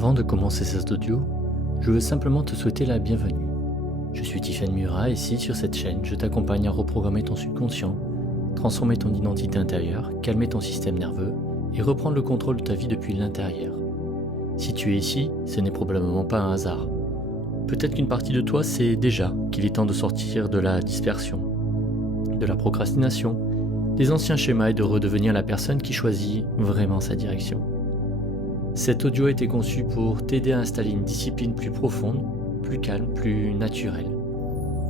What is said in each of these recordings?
Avant de commencer cet audio, je veux simplement te souhaiter la bienvenue. Je suis Tiffany Murat et ici sur cette chaîne, je t'accompagne à reprogrammer ton subconscient, transformer ton identité intérieure, calmer ton système nerveux et reprendre le contrôle de ta vie depuis l'intérieur. Si tu es ici, ce n'est probablement pas un hasard. Peut-être qu'une partie de toi sait déjà qu'il est temps de sortir de la dispersion, de la procrastination, des anciens schémas et de redevenir la personne qui choisit vraiment sa direction. Cet audio a été conçu pour t'aider à installer une discipline plus profonde, plus calme, plus naturelle.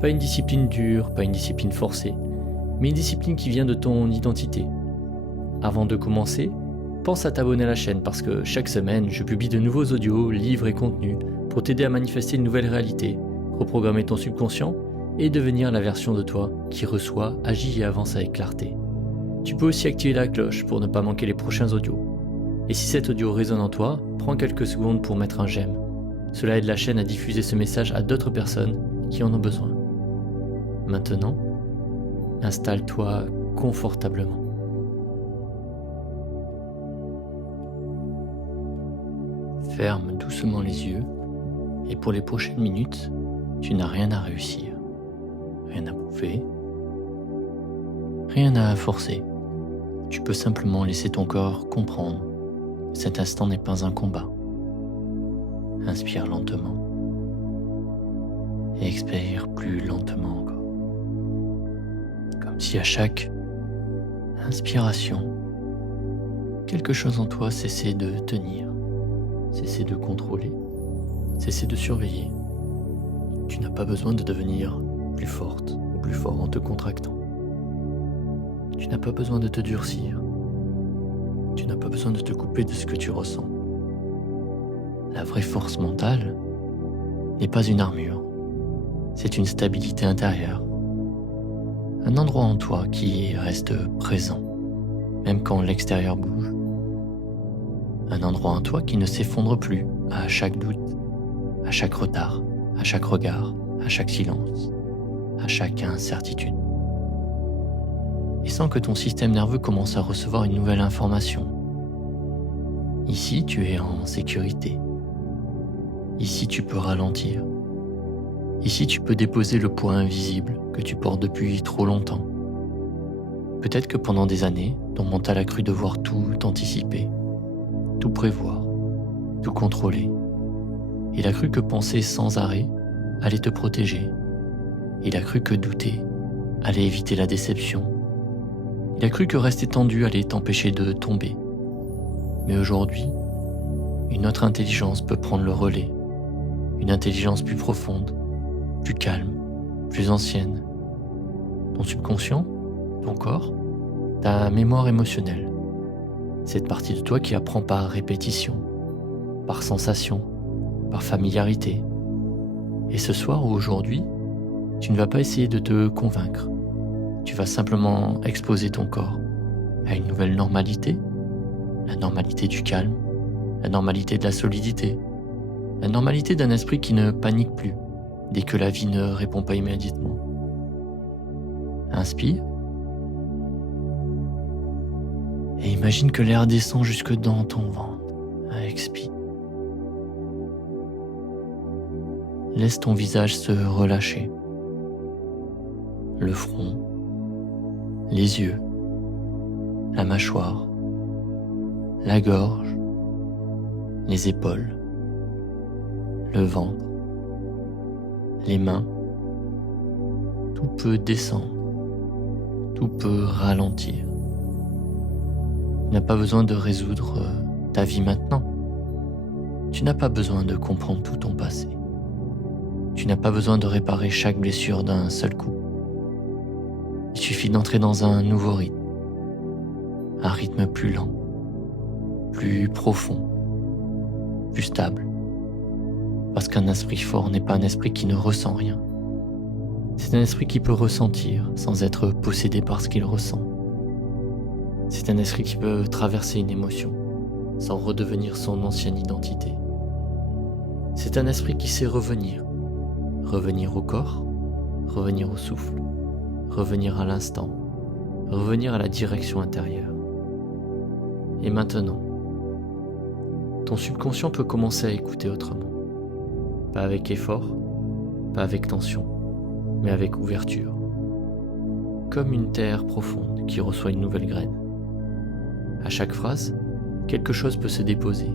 Pas une discipline dure, pas une discipline forcée, mais une discipline qui vient de ton identité. Avant de commencer, pense à t'abonner à la chaîne parce que chaque semaine, je publie de nouveaux audios, livres et contenus pour t'aider à manifester une nouvelle réalité, reprogrammer ton subconscient et devenir la version de toi qui reçoit, agit et avance avec clarté. Tu peux aussi activer la cloche pour ne pas manquer les prochains audios. Et si cet audio résonne en toi, prends quelques secondes pour mettre un j'aime. Cela aide la chaîne à diffuser ce message à d'autres personnes qui en ont besoin. Maintenant, installe-toi confortablement. Ferme doucement les yeux et pour les prochaines minutes, tu n'as rien à réussir, rien à prouver, rien à forcer. Tu peux simplement laisser ton corps comprendre. Cet instant n'est pas un combat. Inspire lentement et expire plus lentement encore. Comme si à chaque inspiration, quelque chose en toi cessait de tenir, cessait de contrôler, cessait de surveiller. Tu n'as pas besoin de devenir plus forte ou plus fort en te contractant. Tu n'as pas besoin de te durcir. Tu n'as pas besoin de te couper de ce que tu ressens. La vraie force mentale n'est pas une armure, c'est une stabilité intérieure. Un endroit en toi qui reste présent, même quand l'extérieur bouge. Un endroit en toi qui ne s'effondre plus à chaque doute, à chaque retard, à chaque regard, à chaque silence, à chaque incertitude. Et sans que ton système nerveux commence à recevoir une nouvelle information. Ici, tu es en sécurité. Ici, tu peux ralentir. Ici, tu peux déposer le poids invisible que tu portes depuis trop longtemps. Peut-être que pendant des années, ton mental a cru devoir tout anticiper, tout prévoir, tout contrôler. Il a cru que penser sans arrêt allait te protéger. Il a cru que douter allait éviter la déception. Il a cru que rester tendu allait t'empêcher de tomber. Mais aujourd'hui, une autre intelligence peut prendre le relais. Une intelligence plus profonde, plus calme, plus ancienne. Ton subconscient, ton corps, ta mémoire émotionnelle. Cette partie de toi qui apprend par répétition, par sensation, par familiarité. Et ce soir ou aujourd'hui, tu ne vas pas essayer de te convaincre. Tu vas simplement exposer ton corps à une nouvelle normalité, la normalité du calme, la normalité de la solidité, la normalité d'un esprit qui ne panique plus dès que la vie ne répond pas immédiatement. Inspire et imagine que l'air descend jusque dans ton ventre. Expire. Laisse ton visage se relâcher. Le front, les yeux, la mâchoire, la gorge, les épaules, le ventre, les mains. Tout peut descendre, tout peut ralentir. Tu n'as pas besoin de résoudre ta vie maintenant. Tu n'as pas besoin de comprendre tout ton passé. Tu n'as pas besoin de réparer chaque blessure d'un seul coup. Il suffit d'entrer dans un nouveau rythme, un rythme plus lent, plus profond, plus stable. Parce qu'un esprit fort n'est pas un esprit qui ne ressent rien. C'est un esprit qui peut ressentir sans être possédé par ce qu'il ressent. C'est un esprit qui peut traverser une émotion sans redevenir son ancienne identité. C'est un esprit qui sait revenir au corps, revenir au souffle, revenir à l'instant, revenir à la direction intérieure. Et maintenant, ton subconscient peut commencer à écouter autrement. Pas avec effort, pas avec tension, mais avec ouverture. Comme une terre profonde qui reçoit une nouvelle graine. À chaque phrase, quelque chose peut se déposer.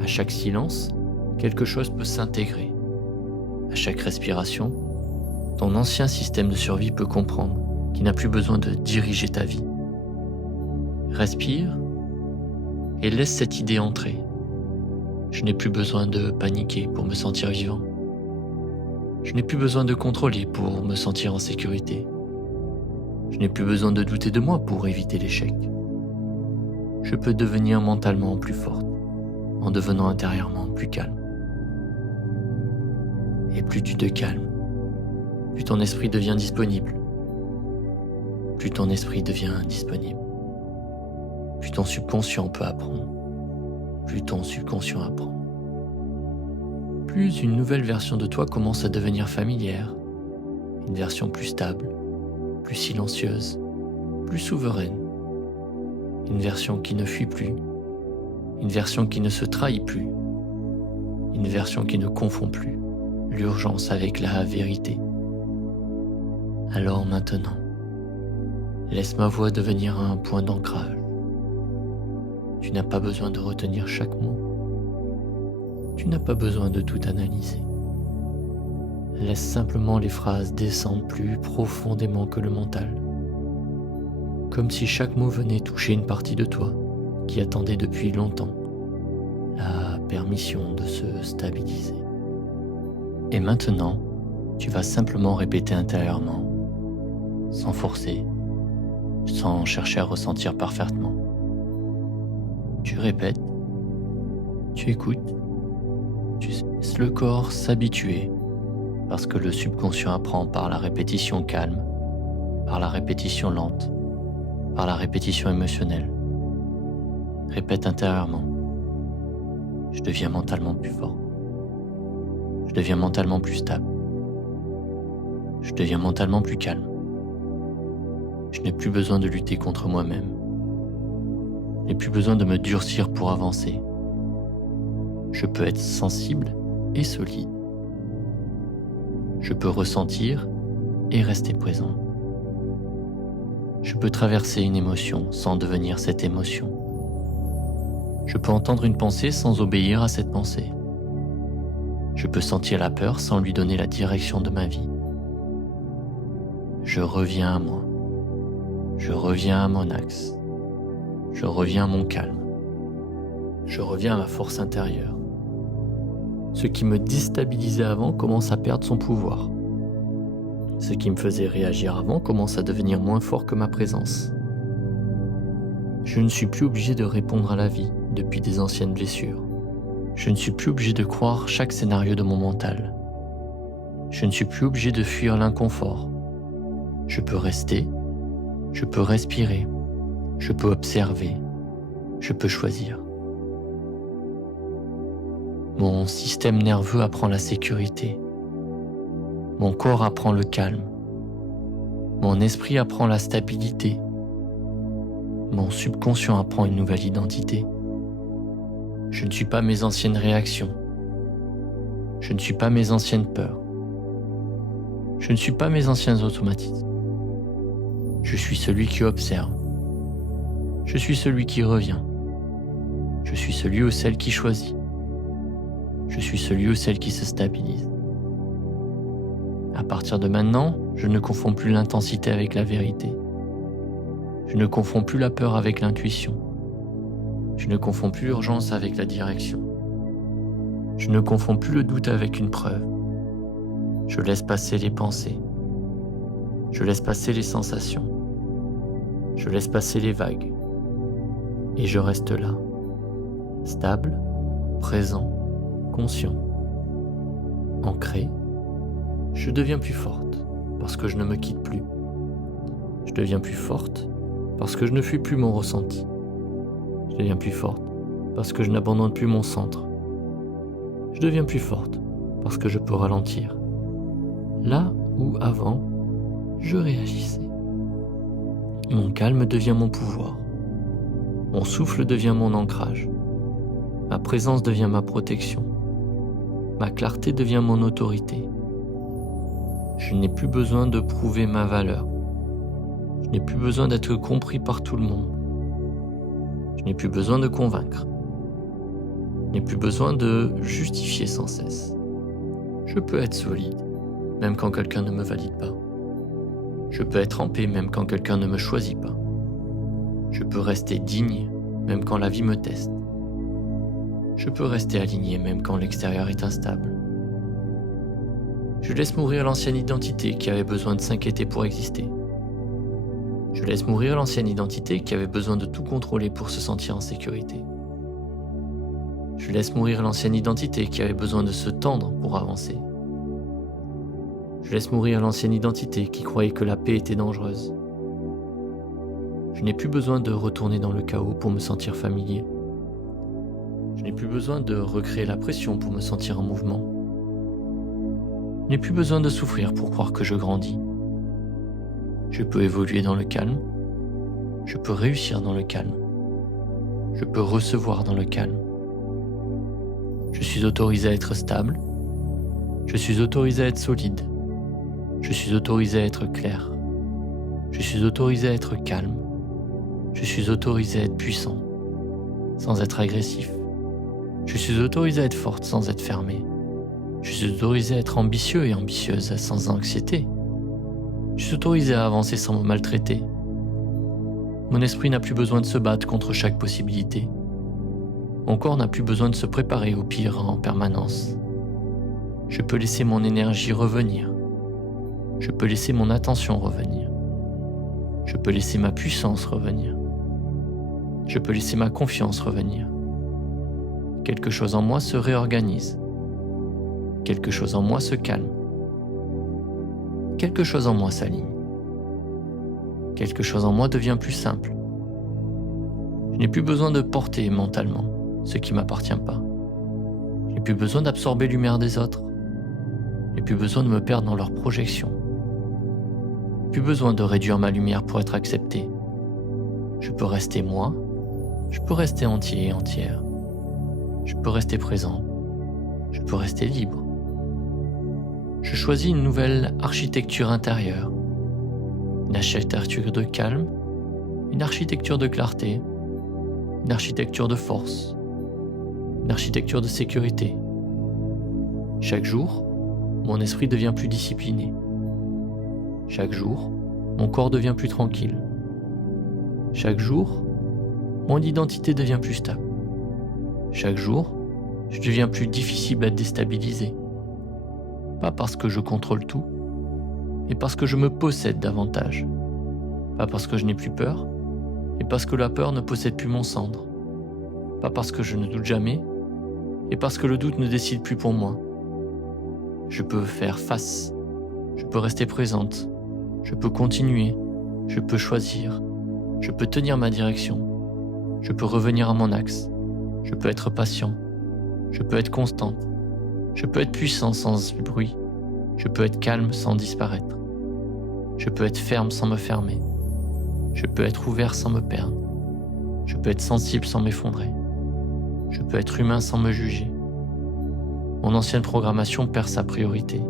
À chaque silence, quelque chose peut s'intégrer. À chaque respiration, ton ancien système de survie peut comprendre qu'il n'a plus besoin de diriger ta vie. Respire et laisse cette idée entrer. Je n'ai plus besoin de paniquer pour me sentir vivant. Je n'ai plus besoin de contrôler pour me sentir en sécurité. Je n'ai plus besoin de douter de moi pour éviter l'échec. Je peux devenir mentalement plus forte en devenant intérieurement plus calme. Et plus tu te calmes, plus ton esprit devient disponible. Plus ton esprit devient disponible, plus ton subconscient peut apprendre. Plus ton subconscient apprend. Plus une nouvelle version de toi commence à devenir familière, une version plus stable, plus silencieuse, plus souveraine, une version qui ne fuit plus, une version qui ne se trahit plus, une version qui ne confond plus l'urgence avec la vérité. Alors maintenant, laisse ma voix devenir un point d'ancrage. Tu n'as pas besoin de retenir chaque mot. Tu n'as pas besoin de tout analyser. Laisse simplement les phrases descendre plus profondément que le mental. Comme si chaque mot venait toucher une partie de toi qui attendait depuis longtemps la permission de se stabiliser. Et maintenant, tu vas simplement répéter intérieurement, sans forcer, sans chercher à ressentir parfaitement. Tu répètes, tu écoutes, tu laisses le corps s'habituer parce que le subconscient apprend par la répétition calme, par la répétition lente, par la répétition émotionnelle. Répète intérieurement. Je deviens mentalement plus fort. Je deviens mentalement plus stable. Je deviens mentalement plus calme. Je n'ai plus besoin de lutter contre moi-même. Je n'ai plus besoin de me durcir pour avancer. Je peux être sensible et solide. Je peux ressentir et rester présent. Je peux traverser une émotion sans devenir cette émotion. Je peux entendre une pensée sans obéir à cette pensée. Je peux sentir la peur sans lui donner la direction de ma vie. Je reviens à moi. Je reviens à mon axe. Je reviens à mon calme. Je reviens à ma force intérieure. Ce qui me déstabilisait avant commence à perdre son pouvoir. Ce qui me faisait réagir avant commence à devenir moins fort que ma présence. Je ne suis plus obligé de répondre à la vie depuis des anciennes blessures. Je ne suis plus obligé de croire chaque scénario de mon mental. Je ne suis plus obligé de fuir l'inconfort. Je peux rester, je peux respirer, je peux observer, je peux choisir. Mon système nerveux apprend la sécurité. Mon corps apprend le calme. Mon esprit apprend la stabilité. Mon subconscient apprend une nouvelle identité. Je ne suis pas mes anciennes réactions. Je ne suis pas mes anciennes peurs. Je ne suis pas mes anciens automatismes. Je suis celui qui observe. Je suis celui qui revient. Je suis celui ou celle qui choisit. Je suis celui ou celle qui se stabilise. À partir de maintenant, je ne confonds plus l'intensité avec la vérité. Je ne confonds plus la peur avec l'intuition. Je ne confonds plus l'urgence avec la direction. Je ne confonds plus le doute avec une preuve. Je laisse passer les pensées. Je laisse passer les sensations. Je laisse passer les vagues. Et je reste là, stable, présent, conscient. Ancré, je deviens plus forte parce que je ne me quitte plus. Je deviens plus forte parce que je ne fuis plus mon ressenti. Je deviens plus forte parce que je n'abandonne plus mon centre. Je deviens plus forte parce que je peux ralentir. Là où avant, je réagissais. Mon calme devient mon pouvoir. Mon souffle devient mon ancrage. Ma présence devient ma protection. Ma clarté devient mon autorité. Je n'ai plus besoin de prouver ma valeur. Je n'ai plus besoin d'être compris par tout le monde. Je n'ai plus besoin de convaincre. Je n'ai plus besoin de justifier sans cesse. Je peux être solide, même quand quelqu'un ne me valide pas. Je peux être en paix, même quand quelqu'un ne me choisit pas. Je peux rester digne, même quand la vie me teste. Je peux rester aligné, même quand l'extérieur est instable. Je laisse mourir l'ancienne identité qui avait besoin de s'inquiéter pour exister. Je laisse mourir l'ancienne identité qui avait besoin de tout contrôler pour se sentir en sécurité. Je laisse mourir l'ancienne identité qui avait besoin de se tendre pour avancer. Je laisse mourir l'ancienne identité qui croyait que la paix était dangereuse. Je n'ai plus besoin de retourner dans le chaos pour me sentir familier. Je n'ai plus besoin de recréer la pression pour me sentir en mouvement. Je n'ai plus besoin de souffrir pour croire que je grandis. Je peux évoluer dans le calme. Je peux réussir dans le calme. Je peux recevoir dans le calme. Je suis autorisé à être stable. Je suis autorisé à être solide. Je suis autorisé à être clair. Je suis autorisé à être calme. Je suis autorisé à être puissant, sans être agressif. Je suis autorisé à être forte sans être fermée. Je suis autorisé à être ambitieux et ambitieuse sans anxiété. Je suis autorisé à avancer sans me maltraiter. Mon esprit n'a plus besoin de se battre contre chaque possibilité. Mon corps n'a plus besoin de se préparer au pire en permanence. Je peux laisser mon énergie revenir. Je peux laisser mon attention revenir. Je peux laisser ma puissance revenir. Je peux laisser ma confiance revenir. Quelque chose en moi se réorganise. Quelque chose en moi se calme. Quelque chose en moi s'aligne. Quelque chose en moi devient plus simple. Je n'ai plus besoin de porter mentalement ce qui ne m'appartient pas. Je n'ai plus besoin d'absorber l'humeur des autres. Je n'ai plus besoin de me perdre dans leurs projections. Je n'ai plus besoin de réduire ma lumière pour être accepté. Je peux rester moi. Je peux rester entier et entière. Je peux rester présent. Je peux rester libre. Je choisis une nouvelle architecture intérieure. Une architecture de calme, une architecture de clarté, une architecture de force, une architecture de sécurité. Chaque jour, mon esprit devient plus discipliné. Chaque jour, mon corps devient plus tranquille. Chaque jour, mon identité devient plus stable. Chaque jour, je deviens plus difficile à déstabiliser. Pas parce que je contrôle tout, mais parce que je me possède davantage. Pas parce que je n'ai plus peur, mais parce que la peur ne possède plus mon centre. Pas parce que je ne doute jamais, mais parce que le doute ne décide plus pour moi. Je peux faire face, je peux rester présente, je peux continuer, je peux choisir, je peux tenir ma direction, je peux revenir à mon axe, je peux être patient, je peux être constante, je peux être puissant sans bruit, je peux être calme sans disparaître, je peux être ferme sans me fermer, je peux être ouvert sans me perdre, je peux être sensible sans m'effondrer, je peux être humain sans me juger. Mon ancienne programmation perd sa priorité.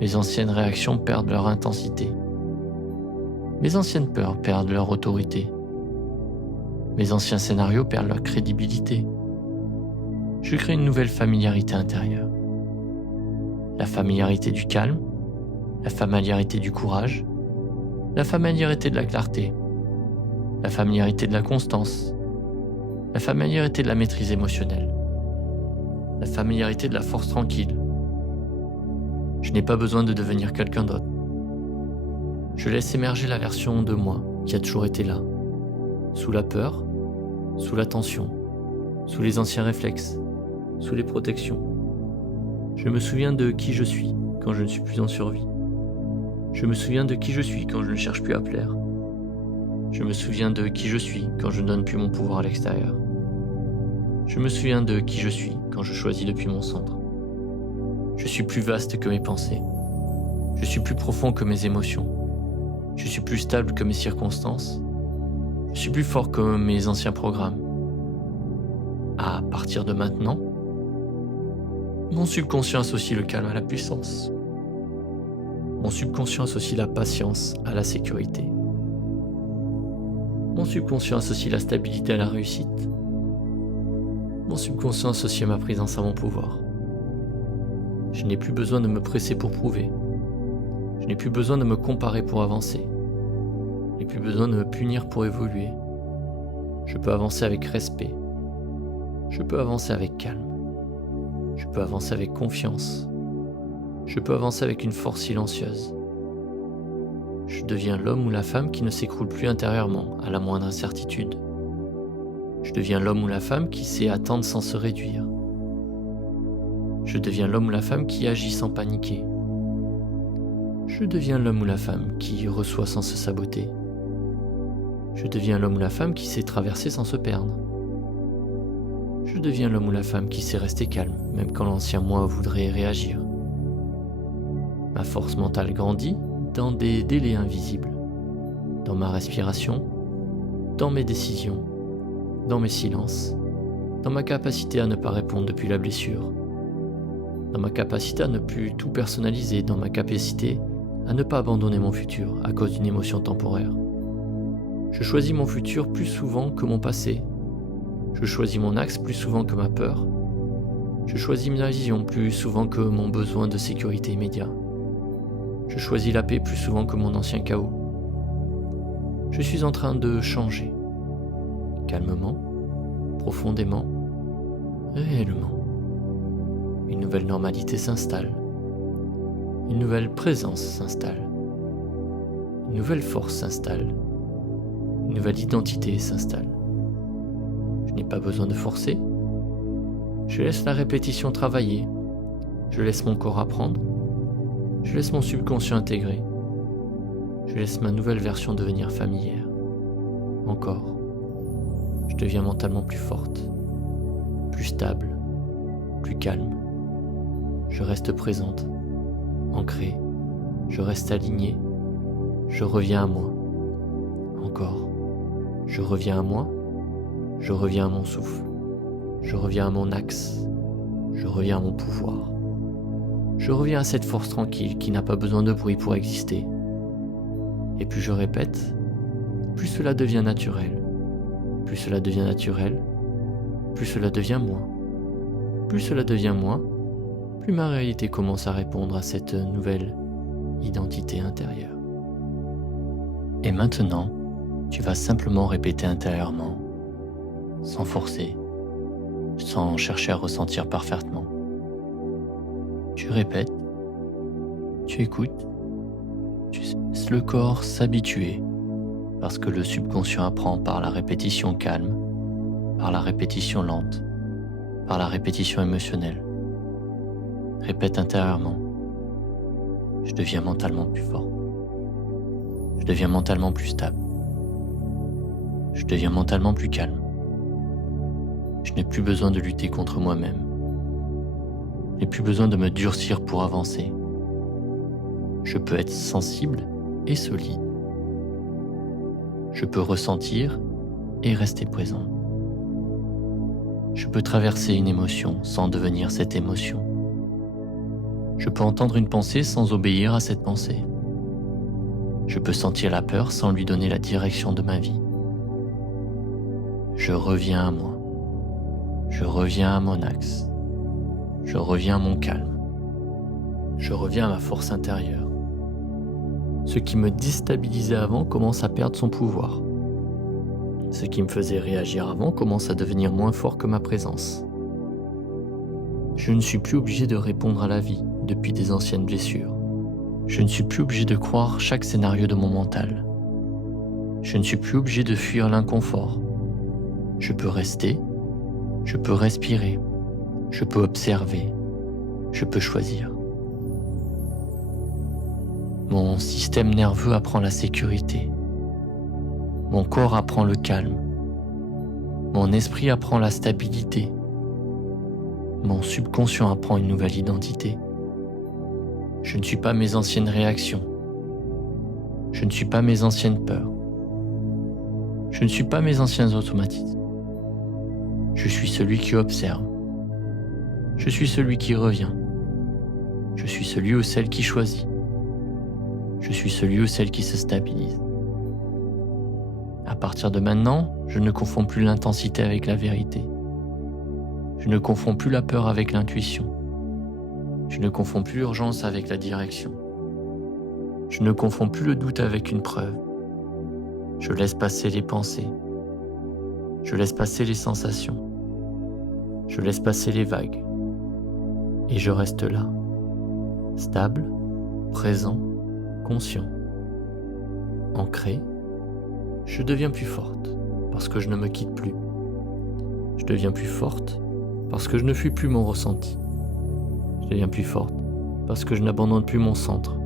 Mes anciennes réactions perdent leur intensité. Mes anciennes peurs perdent leur autorité. Mes anciens scénarios perdent leur crédibilité. Je crée une nouvelle familiarité intérieure. La familiarité du calme, la familiarité du courage, la familiarité de la clarté, la familiarité de la constance, la familiarité de la maîtrise émotionnelle, la familiarité de la force tranquille. Je n'ai pas besoin de devenir quelqu'un d'autre. Je laisse émerger la version de moi qui a toujours été là, sous la peur, sous la tension, sous les anciens réflexes, sous les protections. Je me souviens de qui je suis quand je ne suis plus en survie. Je me souviens de qui je suis quand je ne cherche plus à plaire. Je me souviens de qui je suis quand je ne donne plus mon pouvoir à l'extérieur. Je me souviens de qui je suis quand je choisis depuis mon centre. Je suis plus vaste que mes pensées. Je suis plus profond que mes émotions. Je suis plus stable que mes circonstances. Je suis plus fort que mes anciens programmes. À partir de maintenant, mon subconscient associe le calme à la puissance. Mon subconscient associe la patience à la sécurité. Mon subconscient associe la stabilité à la réussite. Mon subconscient associe ma présence à mon pouvoir. Je n'ai plus besoin de me presser pour prouver. Je n'ai plus besoin de me comparer pour avancer. Je n'ai plus besoin de me punir pour évoluer. Je peux avancer avec respect. Je peux avancer avec calme. Je peux avancer avec confiance. Je peux avancer avec une force silencieuse. Je deviens l'homme ou la femme qui ne s'écroule plus intérieurement à la moindre incertitude. Je deviens l'homme ou la femme qui sait attendre sans se réduire. Je deviens l'homme ou la femme qui agit sans paniquer. Je deviens l'homme ou la femme qui reçoit sans se saboter. Je deviens l'homme ou la femme qui sait traverser sans se perdre. Je deviens l'homme ou la femme qui sait rester calme, même quand l'ancien moi voudrait réagir. Ma force mentale grandit dans des délais invisibles, dans ma respiration, dans mes décisions, dans mes silences, dans ma capacité à ne pas répondre depuis la blessure, dans ma capacité à ne plus tout personnaliser, dans ma capacité à ne pas abandonner mon futur à cause d'une émotion temporaire. Je choisis mon futur plus souvent que mon passé. Je choisis mon axe plus souvent que ma peur. Je choisis ma vision plus souvent que mon besoin de sécurité immédiat. Je choisis la paix plus souvent que mon ancien chaos. Je suis en train de changer. Calmement, profondément, réellement. Une nouvelle normalité s'installe. Une nouvelle présence s'installe. Une nouvelle force s'installe. Une nouvelle identité s'installe. Je n'ai pas besoin de forcer. Je laisse la répétition travailler. Je laisse mon corps apprendre. Je laisse mon subconscient intégrer. Je laisse ma nouvelle version devenir familière. Encore. Je deviens mentalement plus forte, plus stable, plus calme. Je reste présente, ancrée. Je reste alignée. Je reviens à moi. Encore. Je reviens à moi. Je reviens à mon souffle. Je reviens à mon axe. Je reviens à mon pouvoir. Je reviens à cette force tranquille qui n'a pas besoin de bruit pour exister. Et plus je répète, plus cela devient naturel. Plus cela devient naturel, plus cela devient moi. Plus cela devient moi, plus ma réalité commence à répondre à cette nouvelle identité intérieure. Et maintenant, tu vas simplement répéter intérieurement, sans forcer, sans chercher à ressentir parfaitement. Tu répètes, tu écoutes, tu laisses le corps s'habituer, parce que le subconscient apprend par la répétition calme, par la répétition lente, par la répétition émotionnelle. Répète intérieurement. Je deviens mentalement plus fort. Je deviens mentalement plus stable. Je deviens mentalement plus calme. Je n'ai plus besoin de lutter contre moi-même. Je n'ai plus besoin de me durcir pour avancer. Je peux être sensible et solide. Je peux ressentir et rester présent. Je peux traverser une émotion sans devenir cette émotion. Je peux entendre une pensée sans obéir à cette pensée. Je peux sentir la peur sans lui donner la direction de ma vie. Je reviens à moi. Je reviens à mon axe. Je reviens à mon calme. Je reviens à ma force intérieure. Ce qui me déstabilisait avant commence à perdre son pouvoir. Ce qui me faisait réagir avant commence à devenir moins fort que ma présence. Je ne suis plus obligé de répondre à la vie depuis des anciennes blessures. Je ne suis plus obligé de croire chaque scénario de mon mental. Je ne suis plus obligé de fuir l'inconfort. Je peux rester, je peux respirer, je peux observer, je peux choisir. Mon système nerveux apprend la sécurité. Mon corps apprend le calme. Mon esprit apprend la stabilité. Mon subconscient apprend une nouvelle identité. Je ne suis pas mes anciennes réactions. Je ne suis pas mes anciennes peurs. Je ne suis pas mes anciens automatismes. Je Je suis celui qui observe. Je suis celui qui revient. Je suis celui ou celle qui choisit. Je suis celui ou celle qui se stabilise. À partir de maintenant, je ne confonds plus l'intensité avec la vérité. Je ne confonds plus la peur avec l'intuition. Je ne confonds plus l'urgence avec la direction. Je ne confonds plus le doute avec une preuve. Je laisse passer les pensées. Je laisse passer les sensations. Je laisse passer les vagues. Et je reste là, stable, présent, conscient. Ancré, je deviens plus forte parce que je ne me quitte plus. Je deviens plus forte parce que je ne fuis plus mon ressenti. Je deviens plus forte parce que je n'abandonne plus mon centre.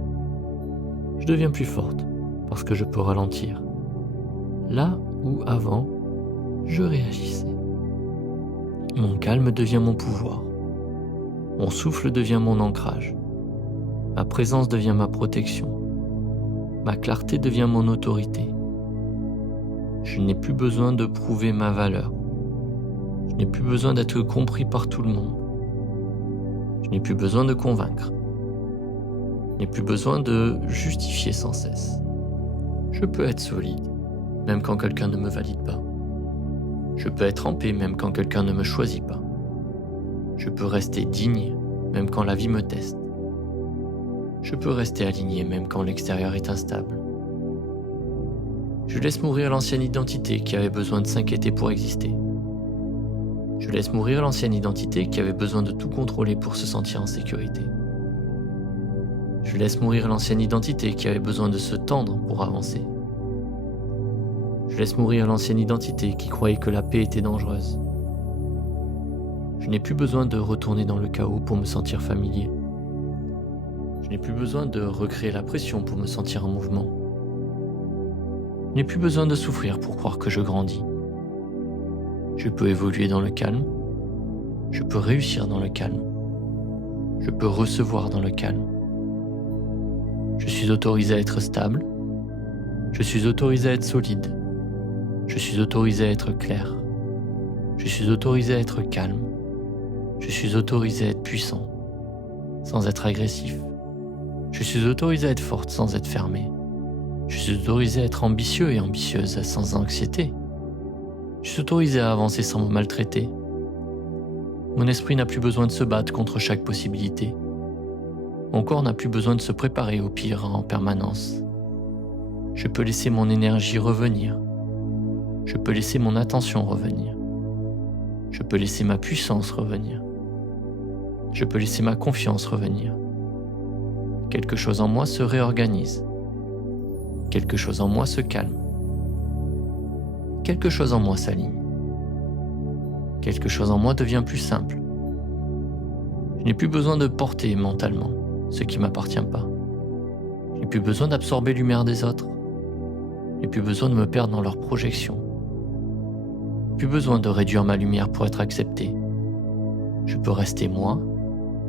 Je deviens plus forte parce que je peux ralentir. Là où avant, je réagissais. Mon calme devient mon pouvoir. Mon souffle devient mon ancrage. Ma présence devient ma protection. Ma clarté devient mon autorité. Je n'ai plus besoin de prouver ma valeur. Je n'ai plus besoin d'être compris par tout le monde. Je n'ai plus besoin de convaincre. Je n'ai plus besoin de justifier sans cesse. Je peux être solide, même quand quelqu'un ne me valide pas. Je peux être en paix, même quand quelqu'un ne me choisit pas. Je peux rester digne, même quand la vie me teste. Je peux rester aligné, même quand l'extérieur est instable. Je laisse mourir l'ancienne identité qui avait besoin de s'inquiéter pour exister. Je laisse mourir l'ancienne identité qui avait besoin de tout contrôler pour se sentir en sécurité. Je laisse mourir l'ancienne identité qui avait besoin de se tendre pour avancer. Je laisse mourir l'ancienne identité qui croyait que la paix était dangereuse. Je n'ai plus besoin de retourner dans le chaos pour me sentir familier. Je n'ai plus besoin de recréer la pression pour me sentir en mouvement. Je n'ai plus besoin de souffrir pour croire que je grandis. Je peux évoluer dans le calme. Je peux réussir dans le calme. Je peux recevoir dans le calme. Je suis autorisé à être stable. Je suis autorisé à être solide. Je suis autorisé à être clair. Je suis autorisé à être calme. Je suis autorisé à être puissant, sans être agressif. Je suis autorisé à être forte sans être fermée. Je suis autorisé à être ambitieux et ambitieuse sans anxiété. Je suis autorisé à avancer sans me maltraiter. Mon esprit n'a plus besoin de se battre contre chaque possibilité. Mon corps n'a plus besoin de se préparer au pire en permanence. Je peux laisser mon énergie revenir. Je peux laisser mon attention revenir. Je peux laisser ma puissance revenir. Je peux laisser ma confiance revenir. Quelque chose en moi se réorganise. Quelque chose en moi se calme. Quelque chose en moi s'aligne. Quelque chose en moi devient plus simple. Je n'ai plus besoin de porter mentalement ce qui ne m'appartient pas. Je n'ai plus besoin d'absorber l'humeur des autres. Je n'ai plus besoin de me perdre dans leurs projections. Plus besoin de réduire ma lumière pour être accepté. Je peux rester moi.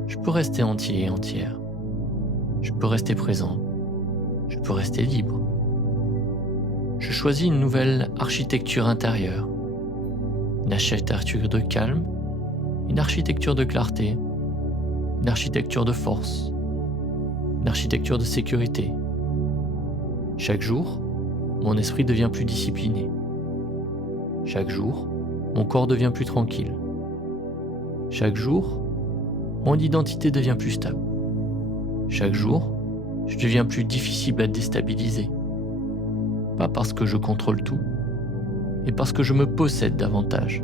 Je peux rester entier et entière. Je peux rester présent. Je peux rester libre. Je choisis une nouvelle architecture intérieure. Une architecture de calme, une architecture de clarté, une architecture de force, une architecture de sécurité. Chaque jour, mon esprit devient plus discipliné. Chaque jour, mon corps devient plus tranquille. Chaque jour, mon identité devient plus stable. Chaque jour, je deviens plus difficile à déstabiliser. Pas parce que je contrôle tout, mais parce que je me possède davantage.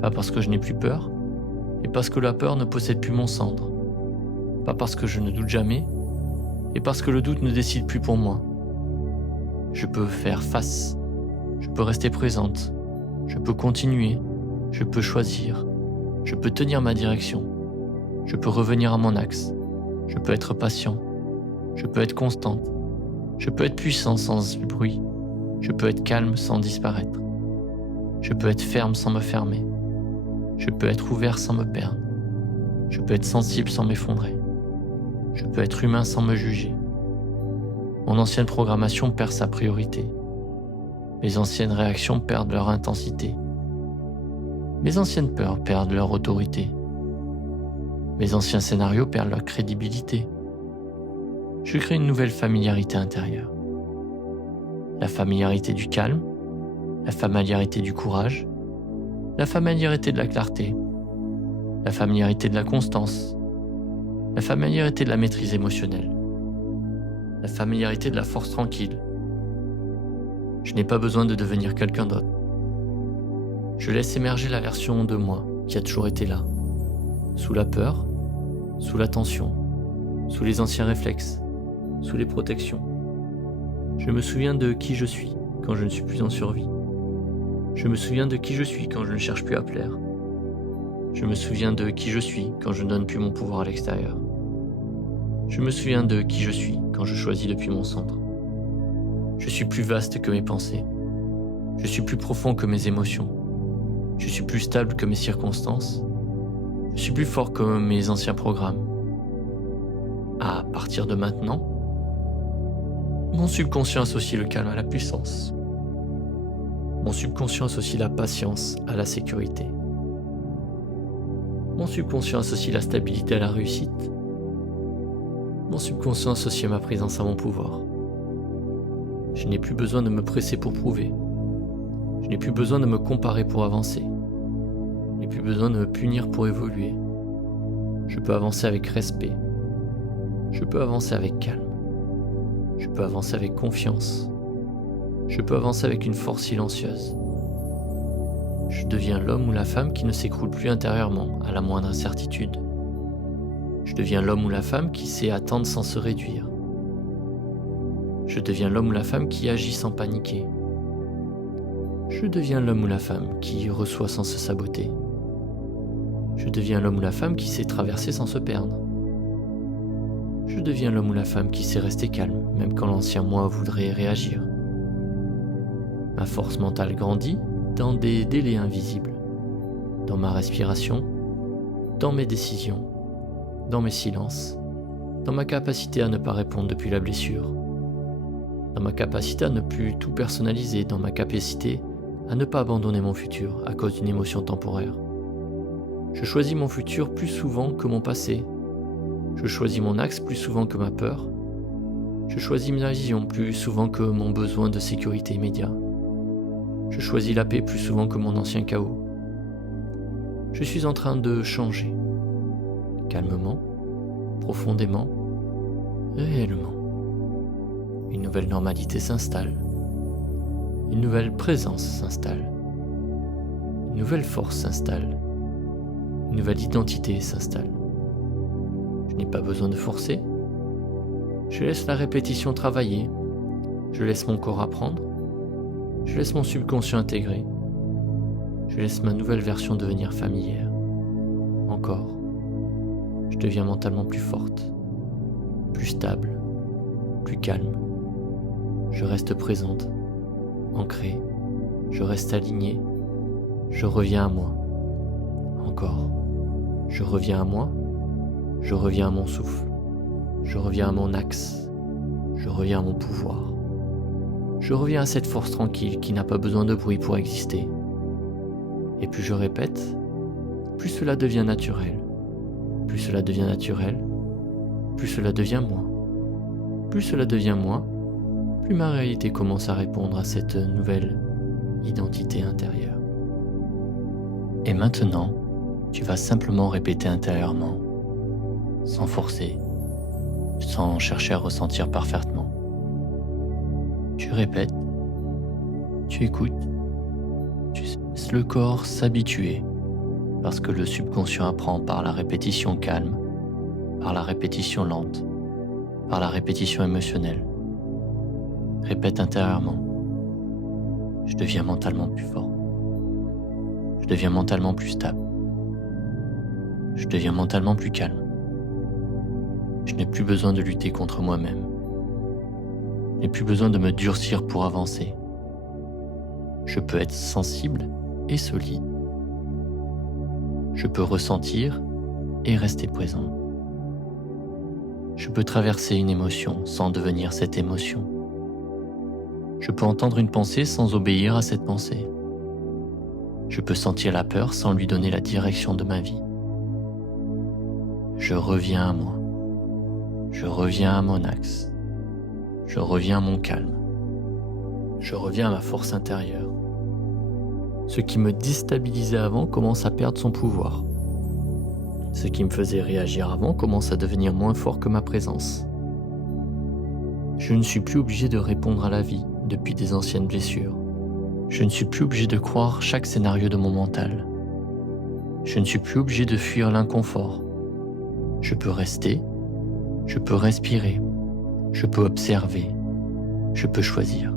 Pas parce que je n'ai plus peur, mais parce que la peur ne possède plus mon centre. Pas parce que je ne doute jamais, mais parce que le doute ne décide plus pour moi. Je peux faire face, je peux rester présente, je peux continuer, je peux choisir, je peux tenir ma direction, je peux revenir à mon axe, je peux être patient, je peux être constante, je peux être puissant sans bruit, je peux être calme sans disparaître, je peux être ferme sans me fermer, je peux être ouvert sans me perdre, je peux être sensible sans m'effondrer, je peux être humain sans me juger. Mon ancienne programmation perd sa priorité. Mes anciennes réactions perdent leur intensité. Mes anciennes peurs perdent leur autorité. Mes anciens scénarios perdent leur crédibilité. Je crée une nouvelle familiarité intérieure. La familiarité du calme, la familiarité du courage, la familiarité de la clarté, la familiarité de la constance, la familiarité de la maîtrise émotionnelle, la familiarité de la force tranquille. Je n'ai pas besoin de devenir quelqu'un d'autre. Je laisse émerger la version de moi qui a toujours été là, sous la peur, sous la tension, sous les anciens réflexes, sous les protections. Je me souviens de qui je suis quand je ne suis plus en survie. Je me souviens de qui je suis quand je ne cherche plus à plaire. Je me souviens de qui je suis quand je ne donne plus mon pouvoir à l'extérieur. Je me souviens de qui je suis quand je choisis depuis mon centre. Je suis plus vaste que mes pensées. Je suis plus profond que mes émotions. Je suis plus stable que mes circonstances. Je suis plus fort que mes anciens programmes. À partir de maintenant, mon subconscient associe le calme à la puissance. Mon subconscient associe la patience à la sécurité. Mon subconscient associe la stabilité à la réussite. Mon subconscient associe ma présence à mon pouvoir. Je n'ai plus besoin de me presser pour prouver. Je n'ai plus besoin de me comparer pour avancer. Je n'ai plus besoin de me punir pour évoluer. Je peux avancer avec respect. Je peux avancer avec calme. Je peux avancer avec confiance. Je peux avancer avec une force silencieuse. Je deviens l'homme ou la femme qui ne s'écroule plus intérieurement à la moindre incertitude. Je deviens l'homme ou la femme qui sait attendre sans se réduire. Je deviens l'homme ou la femme qui agit sans paniquer. Je deviens l'homme ou la femme qui reçoit sans se saboter. Je deviens l'homme ou la femme qui sait traverser sans se perdre. Je deviens l'homme ou la femme qui sait rester calme, même quand l'ancien moi voudrait réagir. Ma force mentale grandit dans des délais invisibles, dans ma respiration, dans mes décisions, dans mes silences, dans ma capacité à ne pas répondre depuis la blessure, dans ma capacité à ne plus tout personnaliser, dans ma capacité à ne pas abandonner mon futur à cause d'une émotion temporaire. Je choisis mon futur plus souvent que mon passé. Je choisis mon axe plus souvent que ma peur. Je choisis ma vision plus souvent que mon besoin de sécurité immédiat. Je choisis la paix plus souvent que mon ancien chaos. Je suis en train de changer. Calmement, profondément, réellement. Une nouvelle normalité s'installe. Une nouvelle présence s'installe. Une nouvelle force s'installe. Une nouvelle identité s'installe. Je n'ai pas besoin de forcer. Je laisse la répétition travailler. Je laisse mon corps apprendre. Je laisse mon subconscient intégrer. Je laisse ma nouvelle version devenir familière. Encore. Je deviens mentalement plus forte, plus stable, plus calme. Je reste présente, ancrée. Je reste alignée. Je reviens à moi. Encore. Je reviens à moi. Je reviens à mon souffle. Je reviens à mon axe. Je reviens à mon pouvoir. Je reviens à cette force tranquille qui n'a pas besoin de bruit pour exister. Et plus je répète, plus cela devient naturel. Plus cela devient naturel, plus cela devient moi. Plus cela devient moi, plus ma réalité commence à répondre à cette nouvelle identité intérieure. Et maintenant, tu vas simplement répéter intérieurement, sans forcer, sans chercher à ressentir parfaitement. Tu répètes, tu écoutes, tu laisses le corps s'habituer, parce que le subconscient apprend par la répétition calme, par la répétition lente, par la répétition émotionnelle. Répète intérieurement. Je deviens mentalement plus fort. Je deviens mentalement plus stable. Je deviens mentalement plus calme. Je n'ai plus besoin de lutter contre moi-même. Je n'ai plus besoin de me durcir pour avancer. Je peux être sensible et solide. Je peux ressentir et rester présent. Je peux traverser une émotion sans devenir cette émotion. Je peux entendre une pensée sans obéir à cette pensée. Je peux sentir la peur sans lui donner la direction de ma vie. Je reviens à moi. Je reviens à mon axe. Je reviens à mon calme. Je reviens à ma force intérieure. Ce qui me déstabilisait avant commence à perdre son pouvoir. Ce qui me faisait réagir avant commence à devenir moins fort que ma présence. Je ne suis plus obligé de répondre à la vie depuis des anciennes blessures. Je ne suis plus obligé de croire chaque scénario de mon mental. Je ne suis plus obligé de fuir l'inconfort. Je peux rester, je peux respirer, je peux observer, je peux choisir.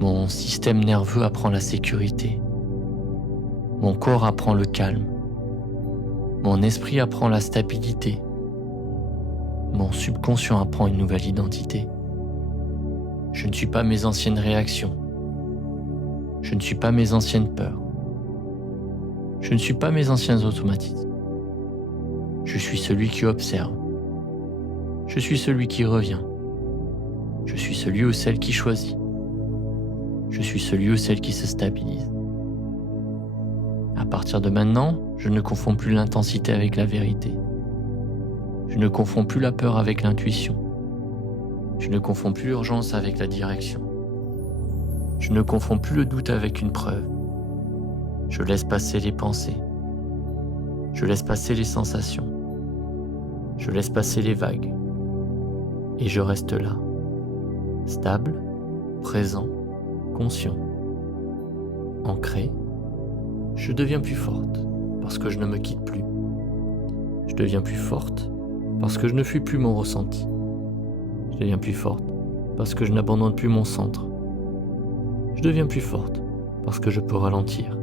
Mon système nerveux apprend la sécurité. Mon corps apprend le calme. Mon esprit apprend la stabilité. Mon subconscient apprend une nouvelle identité. Je ne suis pas mes anciennes réactions. Je ne suis pas mes anciennes peurs. Je ne suis pas mes anciens automatismes. Je suis celui qui observe. Je suis celui qui revient. Je suis celui ou celle qui choisit. Je suis celui ou celle qui se stabilise. À partir de maintenant, je ne confonds plus l'intensité avec la vérité. Je ne confonds plus la peur avec l'intuition. Je ne confonds plus l'urgence avec la direction. Je ne confonds plus le doute avec une preuve. Je laisse passer les pensées. Je laisse passer les sensations. Je laisse passer les vagues. Et je reste là, stable, présent, conscient. Ancré, je deviens plus forte parce que je ne me quitte plus. Je deviens plus forte parce que je ne fuis plus mon ressenti. Je deviens plus forte parce que je n'abandonne plus mon centre. Je deviens plus forte parce que je peux ralentir.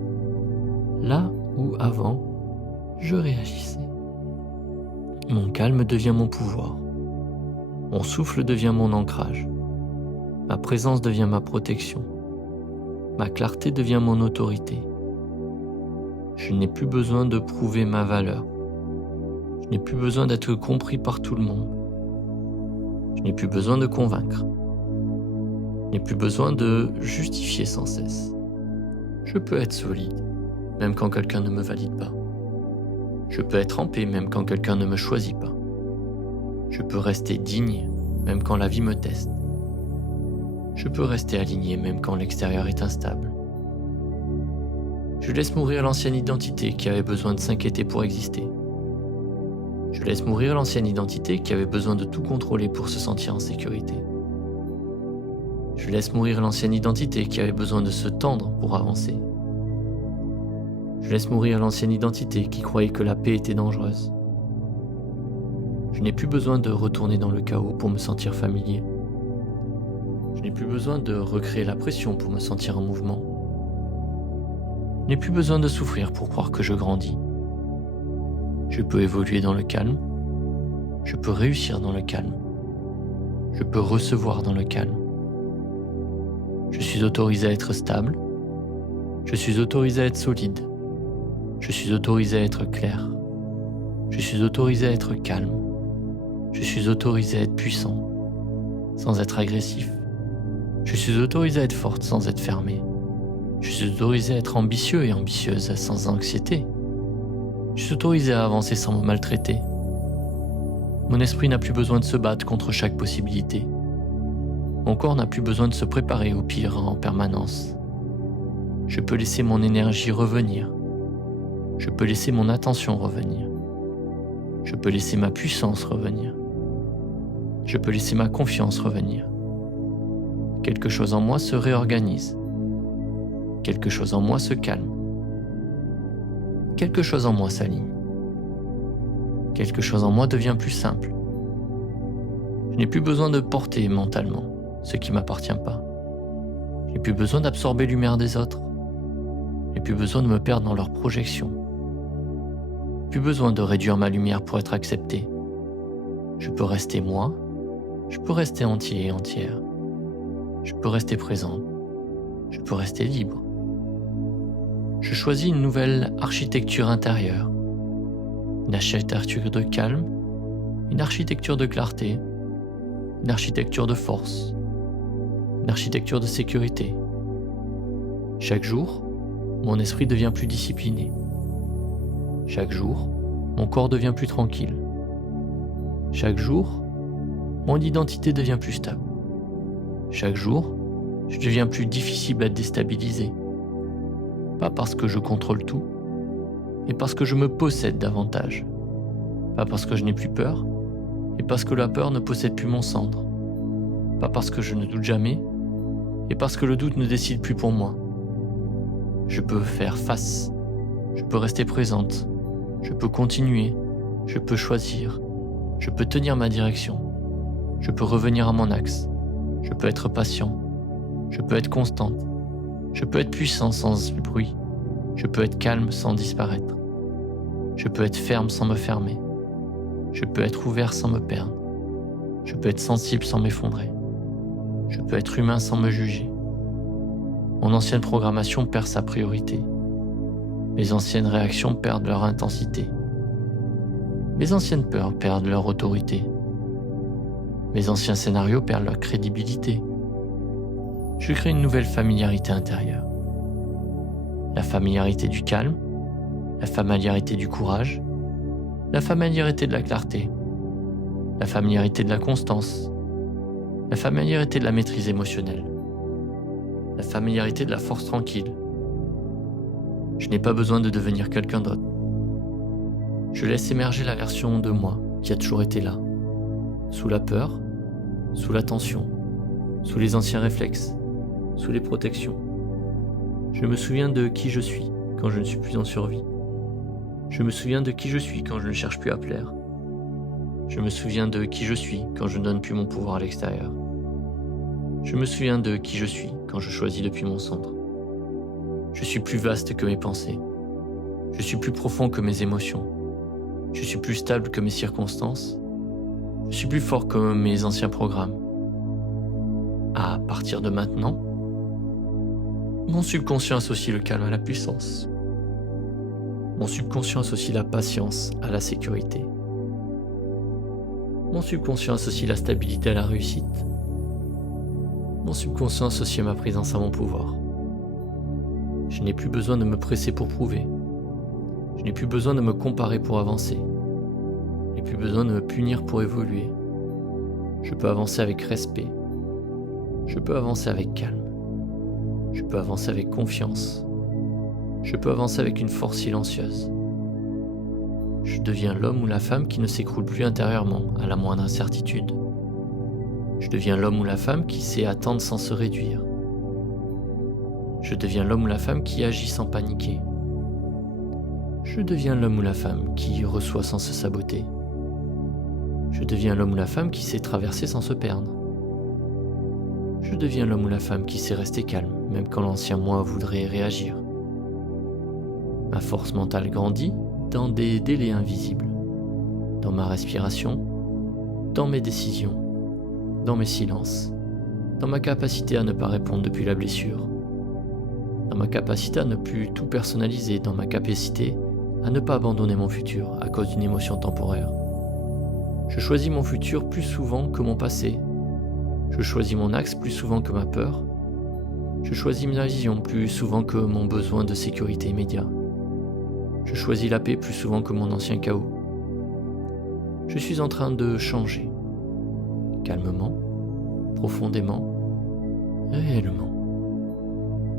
Là où avant, je réagissais. Mon calme devient mon pouvoir. Mon souffle devient mon ancrage. Ma présence devient ma protection. Ma clarté devient mon autorité. Je n'ai plus besoin de prouver ma valeur. Je n'ai plus besoin d'être compris par tout le monde. Je n'ai plus besoin de convaincre. Je n'ai plus besoin de justifier sans cesse. Je peux être solide, même quand quelqu'un ne me valide pas. Je peux être en paix, même quand quelqu'un ne me choisit pas. Je peux rester digne, même quand la vie me teste. Je peux rester aligné, même quand l'extérieur est instable. Je laisse mourir l'ancienne identité qui avait besoin de s'inquiéter pour exister. Je laisse mourir l'ancienne identité qui avait besoin de tout contrôler pour se sentir en sécurité. Je laisse mourir l'ancienne identité qui avait besoin de se tendre pour avancer. Je laisse mourir l'ancienne identité qui croyait que la paix était dangereuse. Je n'ai plus besoin de retourner dans le chaos pour me sentir familier. Je n'ai plus besoin de recréer la pression pour me sentir en mouvement. Je n'ai plus besoin de souffrir pour croire que je grandis. Je peux évoluer dans le calme. Je peux réussir dans le calme. Je peux recevoir dans le calme. Je suis autorisé à être stable. Je suis autorisé à être solide. Je suis autorisé à être clair. Je suis autorisé à être calme. Je suis autorisé à être puissant, sans être agressif. Je suis autorisé à être forte sans être fermée. Je suis autorisé à être ambitieux et ambitieuse sans anxiété. Je suis autorisé à avancer sans me maltraiter. Mon esprit n'a plus besoin de se battre contre chaque possibilité. Mon corps n'a plus besoin de se préparer au pire en permanence. Je peux laisser mon énergie revenir. Je peux laisser mon attention revenir. Je peux laisser ma puissance revenir. Je peux laisser ma confiance revenir. Quelque chose en moi se réorganise. Quelque chose en moi se calme. Quelque chose en moi s'aligne. Quelque chose en moi devient plus simple. Je n'ai plus besoin de porter mentalement ce qui ne m'appartient pas. Je n'ai plus besoin d'absorber l'humeur des autres. Je n'ai plus besoin de me perdre dans leurs projections. Plus besoin de réduire ma lumière pour être accepté. Je peux rester moi. Je peux rester entier et entière. Je peux rester présent. Je peux rester libre. Je choisis une nouvelle architecture intérieure. Une architecture de calme, une architecture de clarté, une architecture de force, une architecture de sécurité. Chaque jour, mon esprit devient plus discipliné. Chaque jour, mon corps devient plus tranquille. Chaque jour, mon identité devient plus stable. Chaque jour, je deviens plus difficile à déstabiliser. Pas parce que je contrôle tout, mais parce que je me possède davantage. Pas parce que je n'ai plus peur, mais parce que la peur ne possède plus mon centre. Pas parce que je ne doute jamais, mais parce que le doute ne décide plus pour moi. Je peux faire face, je peux rester présente, je peux continuer, je peux choisir, je peux tenir ma direction, je peux revenir à mon axe, je peux être patient, je peux être constante, je peux être puissant sans bruit, je peux être calme sans disparaître, je peux être ferme sans me fermer, je peux être ouvert sans me perdre, je peux être sensible sans m'effondrer, je peux être humain sans me juger. Mon ancienne programmation perd sa priorité. Mes anciennes réactions perdent leur intensité. Mes anciennes peurs perdent leur autorité. Mes anciens scénarios perdent leur crédibilité. Je crée une nouvelle familiarité intérieure. La familiarité du calme, la familiarité du courage, la familiarité de la clarté, la familiarité de la constance, la familiarité de la maîtrise émotionnelle, la familiarité de la force tranquille. Je n'ai pas besoin de devenir quelqu'un d'autre. Je laisse émerger la version de moi qui a toujours été là, sous la peur, sous la tension, sous les anciens réflexes, sous les protections. Je me souviens de qui je suis quand je ne suis plus en survie. Je me souviens de qui je suis quand je ne cherche plus à plaire. Je me souviens de qui je suis quand je ne donne plus mon pouvoir à l'extérieur. Je me souviens de qui je suis quand je choisis depuis mon centre. Je suis plus vaste que mes pensées. Je suis plus profond que mes émotions. Je suis plus stable que mes circonstances. Je suis plus fort que mes anciens programmes. À partir de maintenant, mon subconscient associe le calme à la puissance. Mon subconscient associe la patience à la sécurité. Mon subconscient associe la stabilité à la réussite. Mon subconscient associe ma présence à mon pouvoir. Je n'ai plus besoin de me presser pour prouver. Je n'ai plus besoin de me comparer pour avancer. Je n'ai plus besoin de me punir pour évoluer. Je peux avancer avec respect. Je peux avancer avec calme. Je peux avancer avec confiance. Je peux avancer avec une force silencieuse. Je deviens l'homme ou la femme qui ne s'écroule plus intérieurement à la moindre incertitude. Je deviens l'homme ou la femme qui sait attendre sans se réduire. Je deviens l'homme ou la femme qui agit sans paniquer. Je deviens l'homme ou la femme qui reçoit sans se saboter. Je deviens l'homme ou la femme qui sait traverser sans se perdre. Je deviens l'homme ou la femme qui sait rester calme, même quand l'ancien moi voudrait réagir. Ma force mentale grandit dans des délais invisibles, dans ma respiration, dans mes décisions, dans mes silences, dans ma capacité à ne pas répondre depuis la blessure, dans ma capacité à ne plus tout personnaliser, dans ma capacité à ne pas abandonner mon futur à cause d'une émotion temporaire. Je choisis mon futur plus souvent que mon passé. Je choisis mon axe plus souvent que ma peur. Je choisis ma vision plus souvent que mon besoin de sécurité immédiat. Je choisis la paix plus souvent que mon ancien chaos. Je suis en train de changer. Calmement, profondément, réellement.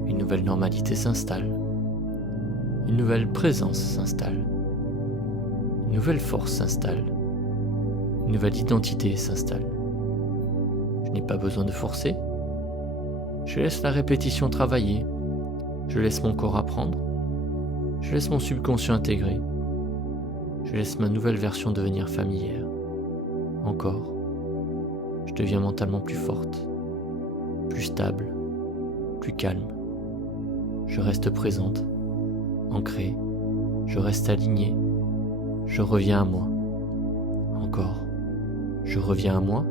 Une nouvelle normalité s'installe. Une nouvelle présence s'installe. Une nouvelle force s'installe. Une nouvelle identité s'installe. Je n'ai pas besoin de forcer. Je laisse la répétition travailler. Je laisse mon corps apprendre. Je laisse mon subconscient intégrer. Je laisse ma nouvelle version devenir familière. Encore. Je deviens mentalement plus forte, plus stable, plus calme. Je reste présente, ancrée. Je reste alignée. Je reviens à moi. Encore. Je reviens à moi.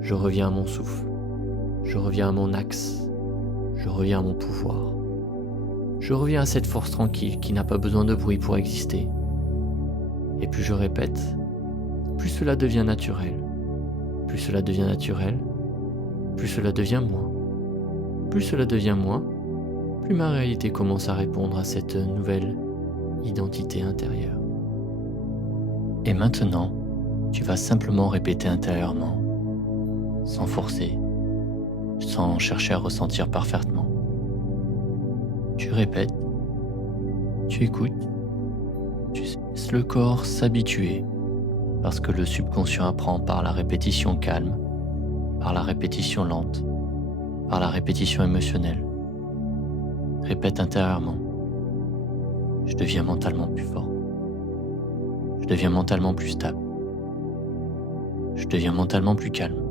Je reviens à mon souffle. Je reviens à mon axe. Je reviens à mon pouvoir. Je reviens à cette force tranquille qui n'a pas besoin de bruit pour exister. Et plus je répète, plus cela devient naturel. Plus cela devient naturel, plus cela devient moi. Plus cela devient moi, plus ma réalité commence à répondre à cette nouvelle identité intérieure. Et maintenant, tu vas simplement répéter intérieurement, sans forcer, sans chercher à ressentir parfaitement. Tu répètes, tu écoutes, tu laisses le corps s'habituer, parce que le subconscient apprend par la répétition calme, par la répétition lente, par la répétition émotionnelle. Répète intérieurement. Je deviens mentalement plus fort. Je deviens mentalement plus stable. Je deviens mentalement plus calme.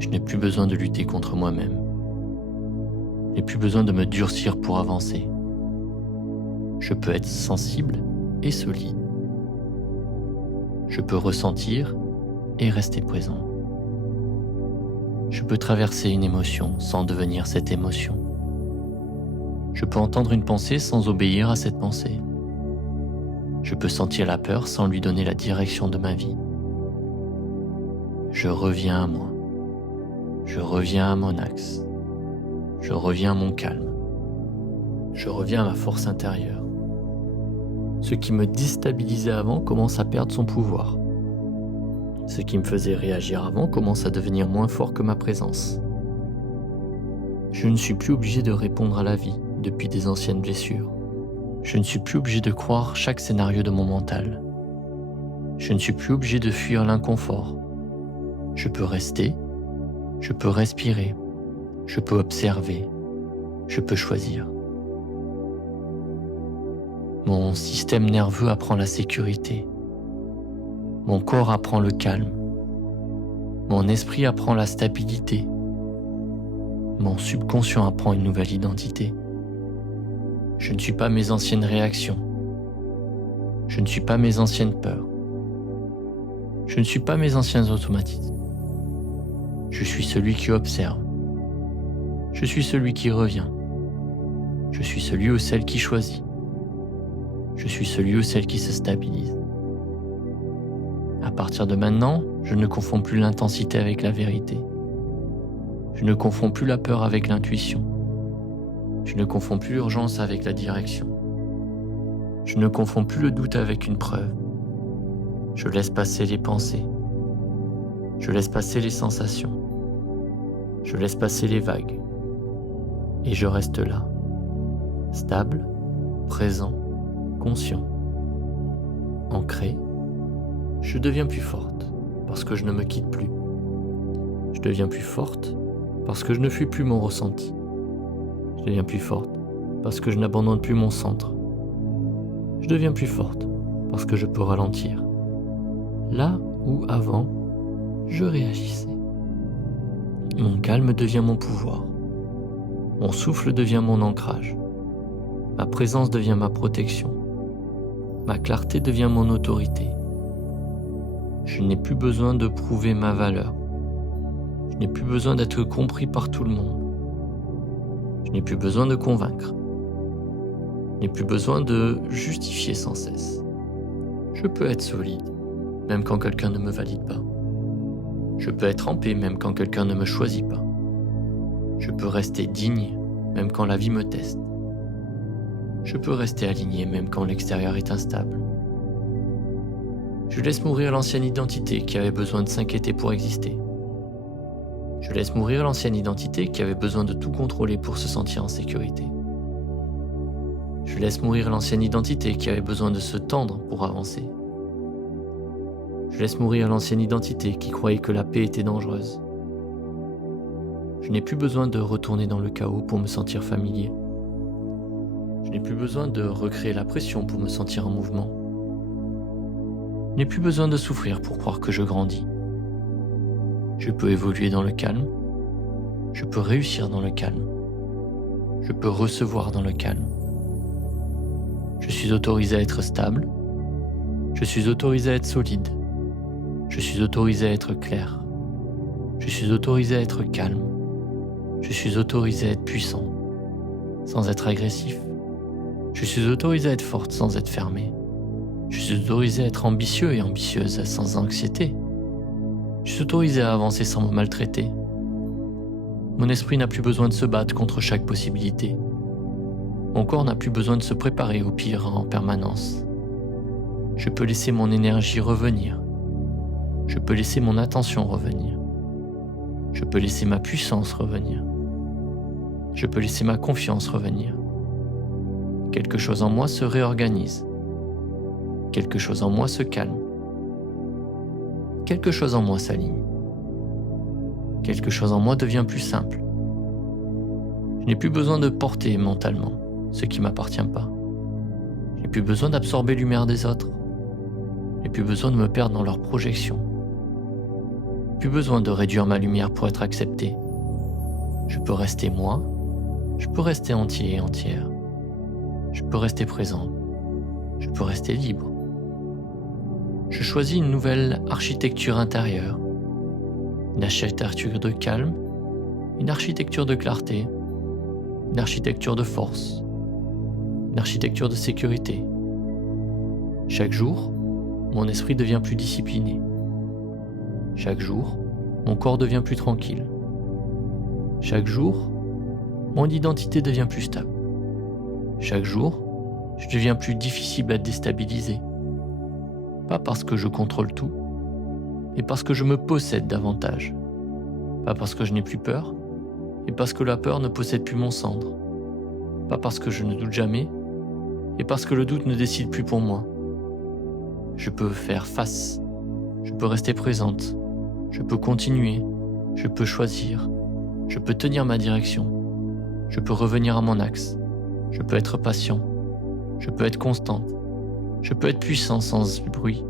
Je n'ai plus besoin de lutter contre moi-même. Je n'ai plus besoin de me durcir pour avancer. Je peux être sensible et solide. Je peux ressentir et rester présent. Je peux traverser une émotion sans devenir cette émotion. Je peux entendre une pensée sans obéir à cette pensée. Je peux sentir la peur sans lui donner la direction de ma vie. Je reviens à moi. Je reviens à mon axe. Je reviens à mon calme. Je reviens à ma force intérieure. Ce qui me déstabilisait avant commence à perdre son pouvoir. Ce qui me faisait réagir avant commence à devenir moins fort que ma présence. Je ne suis plus obligé de répondre à la vie depuis des anciennes blessures. Je ne suis plus obligé de croire chaque scénario de mon mental. Je ne suis plus obligé de fuir l'inconfort. Je peux rester, je peux respirer, je peux observer, je peux choisir. Mon système nerveux apprend la sécurité. Mon corps apprend le calme. Mon esprit apprend la stabilité. Mon subconscient apprend une nouvelle identité. Je ne suis pas mes anciennes réactions. Je ne suis pas mes anciennes peurs. Je ne suis pas mes anciens automatismes. Je suis celui qui observe. Je suis celui qui revient. Je suis celui ou celle qui choisit. Je suis celui ou celle qui se stabilise. À partir de maintenant, je ne confonds plus l'intensité avec la vérité. Je ne confonds plus la peur avec l'intuition. Je ne confonds plus l'urgence avec la direction. Je ne confonds plus le doute avec une preuve. Je laisse passer les pensées. Je laisse passer les sensations. Je laisse passer les vagues. Et je reste là, stable, présent, conscient. Ancré, je deviens plus forte parce que je ne me quitte plus. Je deviens plus forte parce que je ne fuis plus mon ressenti. Je deviens plus forte parce que je n'abandonne plus mon centre. Je deviens plus forte parce que je peux ralentir. Là où avant, je réagissais. Mon calme devient mon pouvoir. Mon souffle devient mon ancrage. Ma présence devient ma protection. Ma clarté devient mon autorité. Je n'ai plus besoin de prouver ma valeur. Je n'ai plus besoin d'être compris par tout le monde. Je n'ai plus besoin de convaincre. Je n'ai plus besoin de justifier sans cesse. Je peux être solide, même quand quelqu'un ne me valide pas. Je peux être en paix, même quand quelqu'un ne me choisit pas. Je peux rester digne, même quand la vie me teste. Je peux rester aligné, même quand l'extérieur est instable. Je laisse mourir l'ancienne identité qui avait besoin de s'inquiéter pour exister. Je laisse mourir l'ancienne identité qui avait besoin de tout contrôler pour se sentir en sécurité. Je laisse mourir l'ancienne identité qui avait besoin de se tendre pour avancer. Je laisse mourir l'ancienne identité qui croyait que la paix était dangereuse. Je n'ai plus besoin de retourner dans le chaos pour me sentir familier. Je n'ai plus besoin de recréer la pression pour me sentir en mouvement. Je n'ai plus besoin de souffrir pour croire que je grandis. Je peux évoluer dans le calme. Je peux réussir dans le calme. Je peux recevoir dans le calme. Je suis autorisé à être stable. Je suis autorisé à être solide. Je suis autorisé à être clair. Je suis autorisé à être calme. Je suis autorisé à être puissant, sans être agressif. Je suis autorisé à être forte sans être fermée. Je suis autorisé à être ambitieux et ambitieuse sans anxiété. Je suis autorisé à avancer sans me maltraiter. Mon esprit n'a plus besoin de se battre contre chaque possibilité. Mon corps n'a plus besoin de se préparer au pire en permanence. Je peux laisser mon énergie revenir. Je peux laisser mon attention revenir. Je peux laisser ma puissance revenir. Je peux laisser ma confiance revenir. Quelque chose en moi se réorganise. Quelque chose en moi se calme. Quelque chose en moi s'aligne. Quelque chose en moi devient plus simple. Je n'ai plus besoin de porter mentalement ce qui ne m'appartient pas. Je n'ai plus besoin d'absorber l'humeur des autres. Je n'ai plus besoin de me perdre dans leurs projections. Plus besoin de réduire ma lumière pour être accepté. Je peux rester moi. Je peux rester entier et entière. Je peux rester présent. Je peux rester libre. Je choisis une nouvelle architecture intérieure. Une architecture de calme, une architecture de clarté, une architecture de force, une architecture de sécurité. Chaque jour, mon esprit devient plus discipliné. Chaque jour, mon corps devient plus tranquille. Chaque jour, mon identité devient plus stable. Chaque jour, je deviens plus difficile à déstabiliser. Pas parce que je contrôle tout, mais parce que je me possède davantage. Pas parce que je n'ai plus peur, mais parce que la peur ne possède plus mon centre. Pas parce que je ne doute jamais, mais parce que le doute ne décide plus pour moi. Je peux faire face, je peux rester présente, je peux continuer, je peux choisir, je peux tenir ma direction, je peux revenir à mon axe, je peux être patient, je peux être constante, je peux être puissant sans bruit,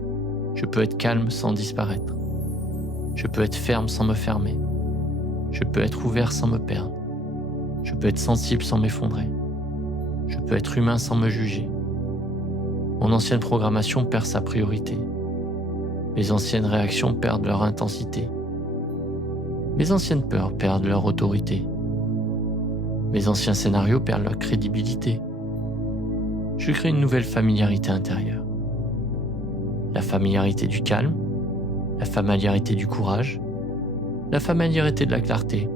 je peux être calme sans disparaître, je peux être ferme sans me fermer, je peux être ouvert sans me perdre, je peux être sensible sans m'effondrer, je peux être humain sans me juger. Mon ancienne programmation perd sa priorité. Mes anciennes réactions perdent leur intensité. Mes anciennes peurs perdent leur autorité. Mes anciens scénarios perdent leur crédibilité. Je crée une nouvelle familiarité intérieure. La familiarité du calme, la familiarité du courage, la familiarité de la clarté,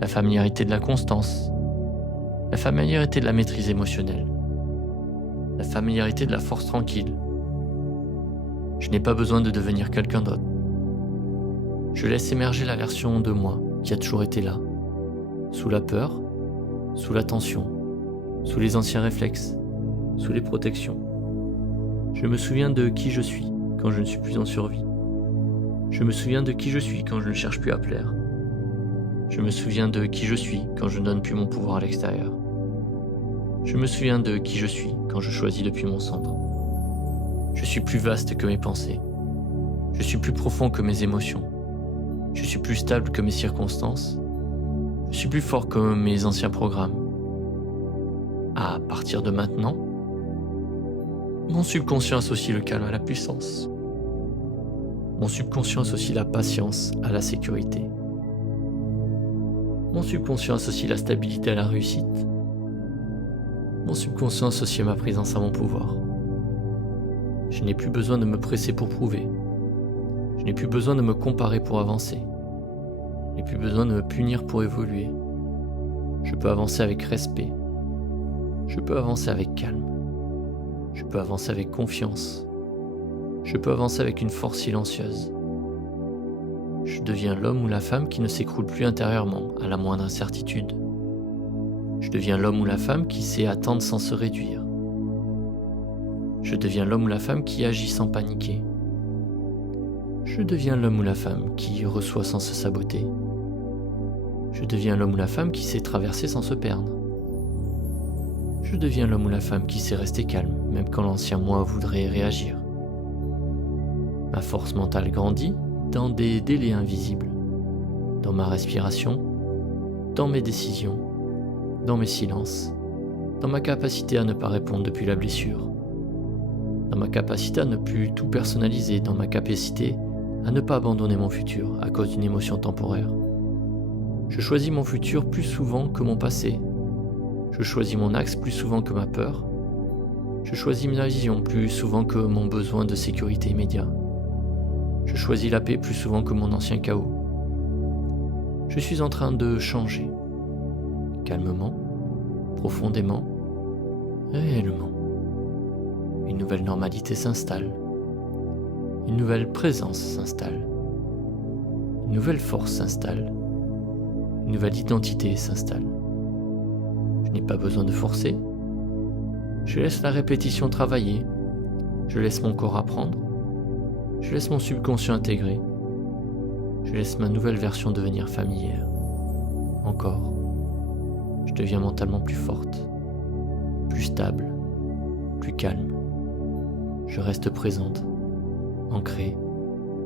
la familiarité de la constance, la familiarité de la maîtrise émotionnelle, la familiarité de la force tranquille. Je n'ai pas besoin de devenir quelqu'un d'autre. Je laisse émerger la version de moi qui a toujours été là, sous la peur, sous la tension, sous les anciens réflexes, sous les protections. Je me souviens de qui je suis quand je ne suis plus en survie. Je me souviens de qui je suis quand je ne cherche plus à plaire. Je me souviens de qui je suis quand je ne donne plus mon pouvoir à l'extérieur. Je me souviens de qui je suis quand je choisis depuis mon centre. Je suis plus vaste que mes pensées. Je suis plus profond que mes émotions. Je suis plus stable que mes circonstances. Je suis plus fort que mes anciens programmes. À partir de maintenant, mon subconscient associe le calme à la puissance. Mon subconscient associe la patience à la sécurité. Mon subconscient associe la stabilité à la réussite. Mon subconscient associe ma présence à mon pouvoir. Je n'ai plus besoin de me presser pour prouver. Je n'ai plus besoin de me comparer pour avancer. Je n'ai plus besoin de me punir pour évoluer. Je peux avancer avec respect. Je peux avancer avec calme. Je peux avancer avec confiance. Je peux avancer avec une force silencieuse. Je deviens l'homme ou la femme qui ne s'écroule plus intérieurement à la moindre incertitude. Je deviens l'homme ou la femme qui sait attendre sans se réduire. Je deviens l'homme ou la femme qui agit sans paniquer. Je deviens l'homme ou la femme qui reçoit sans se saboter. Je deviens l'homme ou la femme qui sait traverser sans se perdre. Je deviens l'homme ou la femme qui sait rester calme, même quand l'ancien moi voudrait réagir. Ma force mentale grandit dans des délais invisibles, dans ma respiration, dans mes décisions, dans mes silences, dans ma capacité à ne pas répondre depuis la blessure, dans ma capacité à ne plus tout personnaliser, dans ma capacité à ne pas abandonner mon futur à cause d'une émotion temporaire. Je choisis mon futur plus souvent que mon passé. Je choisis mon axe plus souvent que ma peur. Je choisis ma vision plus souvent que mon besoin de sécurité immédiat. Je choisis la paix plus souvent que mon ancien chaos. Je suis en train de changer. Calmement, profondément, réellement. Une nouvelle normalité s'installe. Une nouvelle présence s'installe. Une nouvelle force s'installe. Une nouvelle identité s'installe. Je n'ai pas besoin de forcer. Je laisse la répétition travailler. Je laisse mon corps apprendre. Je laisse mon subconscient intégrer. Je laisse ma nouvelle version devenir familière. Encore. Je deviens mentalement plus forte, plus stable, plus calme. Je reste présente, ancrée.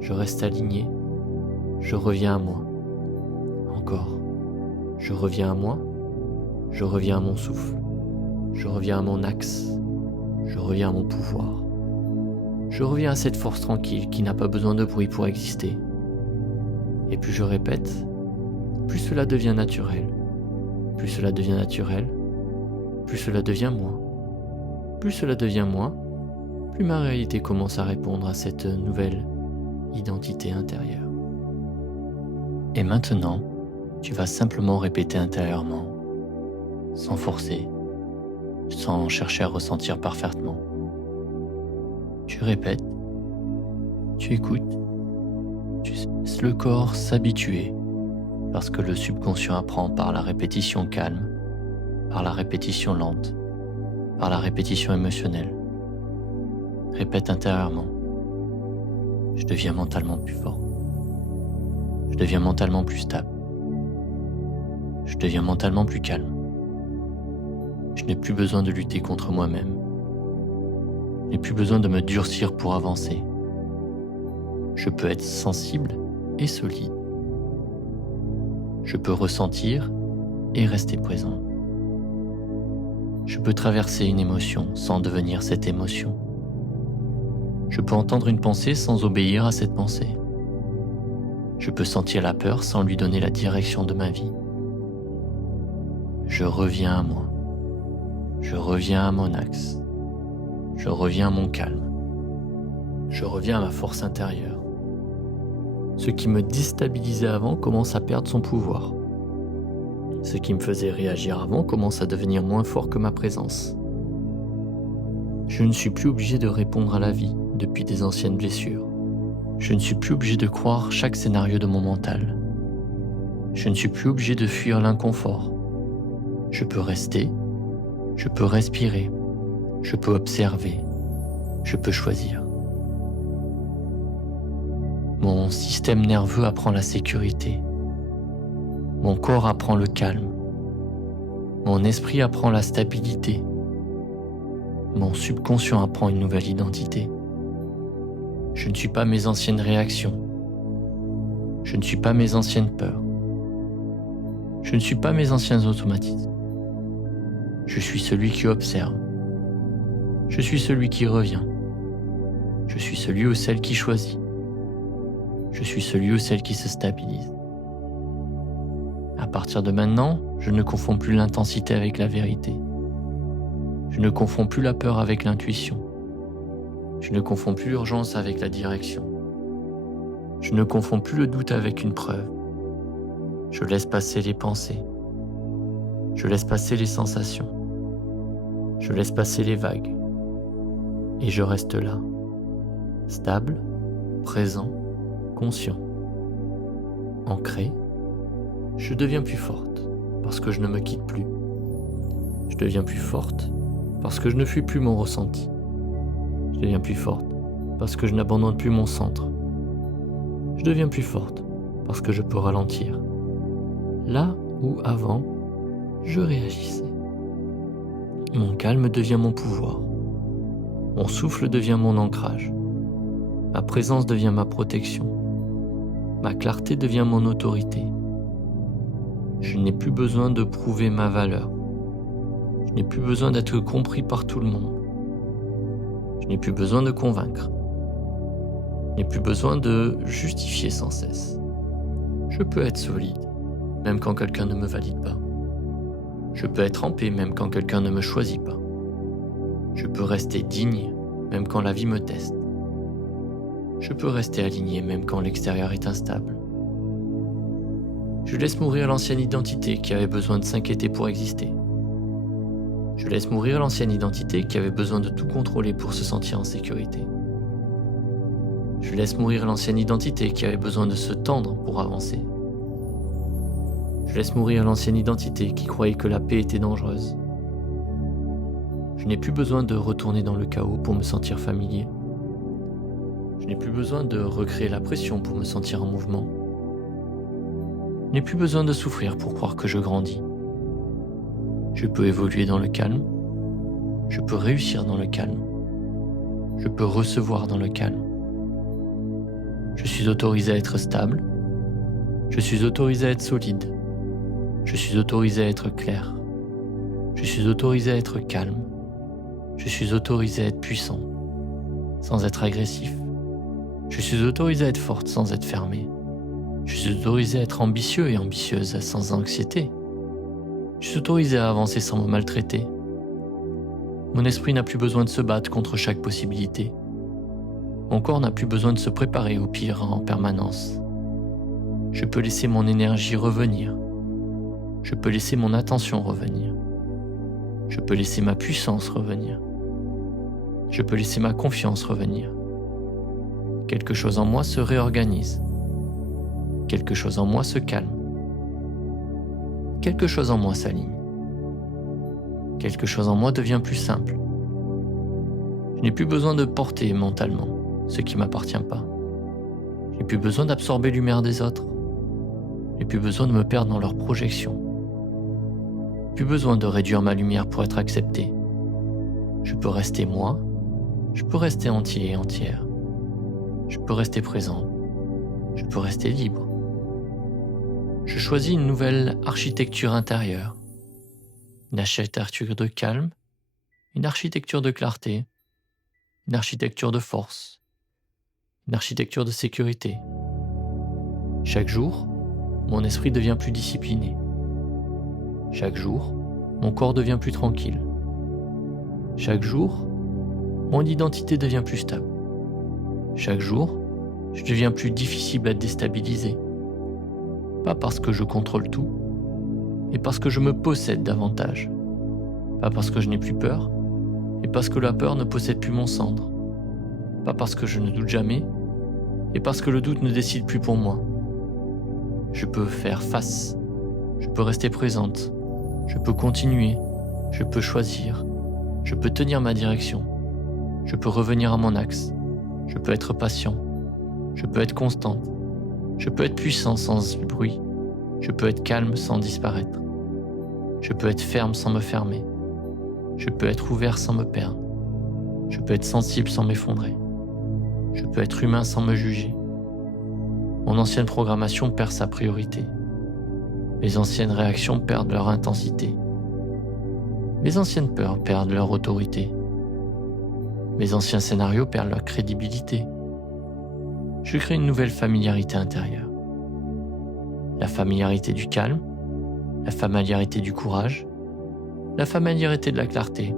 Je reste alignée. Je reviens à moi. Encore. Je reviens à moi. Je reviens à mon souffle. Je reviens à mon axe. Je reviens à mon pouvoir. Je reviens à cette force tranquille qui n'a pas besoin de bruit pour exister. Et plus je répète, plus cela devient naturel. Plus cela devient naturel, plus cela devient moi. Plus cela devient moi, plus ma réalité commence à répondre à cette nouvelle identité intérieure. Et maintenant, tu vas simplement répéter intérieurement, sans forcer, sans chercher à ressentir parfaitement. Tu répètes, tu écoutes, tu laisses le corps s'habituer, parce que le subconscient apprend par la répétition calme, par la répétition lente, par la répétition émotionnelle. Répète intérieurement. Je deviens mentalement plus fort. Je deviens mentalement plus stable. Je deviens mentalement plus calme. Je n'ai plus besoin de lutter contre moi-même. Je n'ai plus besoin de me durcir pour avancer. Je peux être sensible et solide. Je peux ressentir et rester présent. Je peux traverser une émotion sans devenir cette émotion. Je peux entendre une pensée sans obéir à cette pensée. Je peux sentir la peur sans lui donner la direction de ma vie. Je reviens à moi. Je reviens à mon axe. Je reviens à mon calme. Je reviens à ma force intérieure. Ce qui me déstabilisait avant commence à perdre son pouvoir. Ce qui me faisait réagir avant commence à devenir moins fort que ma présence. Je ne suis plus obligé de répondre à la vie depuis des anciennes blessures. Je ne suis plus obligé de croire chaque scénario de mon mental. Je ne suis plus obligé de fuir l'inconfort. Je peux rester, je peux respirer, je peux observer, je peux choisir. Mon système nerveux apprend la sécurité. Mon corps apprend le calme. Mon esprit apprend la stabilité. Mon subconscient apprend une nouvelle identité. Je ne suis pas mes anciennes réactions. Je ne suis pas mes anciennes peurs. Je ne suis pas mes anciens automatismes. Je suis celui qui observe. Je suis celui qui revient. Je suis celui ou celle qui choisit. Je suis celui ou celle qui se stabilise. À partir de maintenant, je ne confonds plus l'intensité avec la vérité. Je ne confonds plus la peur avec l'intuition. Je ne confonds plus l'urgence avec la direction. Je ne confonds plus le doute avec une preuve. Je laisse passer les pensées. Je laisse passer les sensations. Je laisse passer les vagues. Et je reste là, stable, présent, conscient. Ancré, je deviens plus forte parce que je ne me quitte plus. Je deviens plus forte parce que je ne fuis plus mon ressenti. Je deviens plus forte parce que je n'abandonne plus mon centre. Je deviens plus forte parce que je peux ralentir. Là où avant, je réagissais. Mon calme devient mon pouvoir. Mon souffle devient mon ancrage. Ma présence devient ma protection. Ma clarté devient mon autorité. Je n'ai plus besoin de prouver ma valeur. Je n'ai plus besoin d'être compris par tout le monde. Je n'ai plus besoin de convaincre. Je n'ai plus besoin de justifier sans cesse. Je peux être solide, même quand quelqu'un ne me valide pas. Je peux être en paix, même quand quelqu'un ne me choisit pas. Je peux rester digne, même quand la vie me teste. Je peux rester aligné, même quand l'extérieur est instable. Je laisse mourir l'ancienne identité qui avait besoin de s'inquiéter pour exister. Je laisse mourir l'ancienne identité qui avait besoin de tout contrôler pour se sentir en sécurité. Je laisse mourir l'ancienne identité qui avait besoin de se tendre pour avancer. Je laisse mourir l'ancienne identité qui croyait que la paix était dangereuse. Je n'ai plus besoin de retourner dans le chaos pour me sentir familier. Je n'ai plus besoin de recréer la pression pour me sentir en mouvement. Je n'ai plus besoin de souffrir pour croire que je grandis. Je peux évoluer dans le calme. Je peux réussir dans le calme. Je peux recevoir dans le calme. Je suis autorisé à être stable. Je suis autorisé à être solide. Je suis autorisé à être clair. Je suis autorisé à être calme. Je suis autorisé à être puissant, sans être agressif. Je suis autorisé à être forte sans être fermée. Je suis autorisé à être ambitieux et ambitieuse sans anxiété. Je suis autorisé à avancer sans me maltraiter. Mon esprit n'a plus besoin de se battre contre chaque possibilité. Mon corps n'a plus besoin de se préparer au pire en permanence. Je peux laisser mon énergie revenir. Je peux laisser mon attention revenir. Je peux laisser ma puissance revenir. Je peux laisser ma confiance revenir. Quelque chose en moi se réorganise. Quelque chose en moi se calme. Quelque chose en moi s'aligne. Quelque chose en moi devient plus simple. Je n'ai plus besoin de porter mentalement ce qui ne m'appartient pas. Je n'ai plus besoin d'absorber l'humeur des autres. Je n'ai plus besoin de me perdre dans leurs projections. Plus besoin de réduire ma lumière pour être accepté. Je peux rester moi. Je peux rester entier et entière. Je peux rester présent. Je peux rester libre. Je choisis une nouvelle architecture intérieure. Une architecture de calme, une architecture de clarté, une architecture de force, une architecture de sécurité. Chaque jour, mon esprit devient plus discipliné. Chaque jour, mon corps devient plus tranquille. Chaque jour, mon identité devient plus stable. Chaque jour, je deviens plus difficile à déstabiliser. Pas parce que je contrôle tout, mais parce que je me possède davantage. Pas parce que je n'ai plus peur, mais parce que la peur ne possède plus mon centre. Pas parce que je ne doute jamais, mais parce que le doute ne décide plus pour moi. Je peux faire face, je peux rester présente, je peux continuer, je peux choisir, je peux tenir ma direction, je peux revenir à mon axe, je peux être patient, je peux être constante, je peux être puissant sans bruit, je peux être calme sans disparaître, je peux être ferme sans me fermer, je peux être ouvert sans me perdre, je peux être sensible sans m'effondrer, je peux être humain sans me juger. Mon ancienne programmation perd sa priorité. Mes anciennes réactions perdent leur intensité. Mes anciennes peurs perdent leur autorité. Mes anciens scénarios perdent leur crédibilité. Je crée une nouvelle familiarité intérieure. La familiarité du calme, la familiarité du courage, la familiarité de la clarté,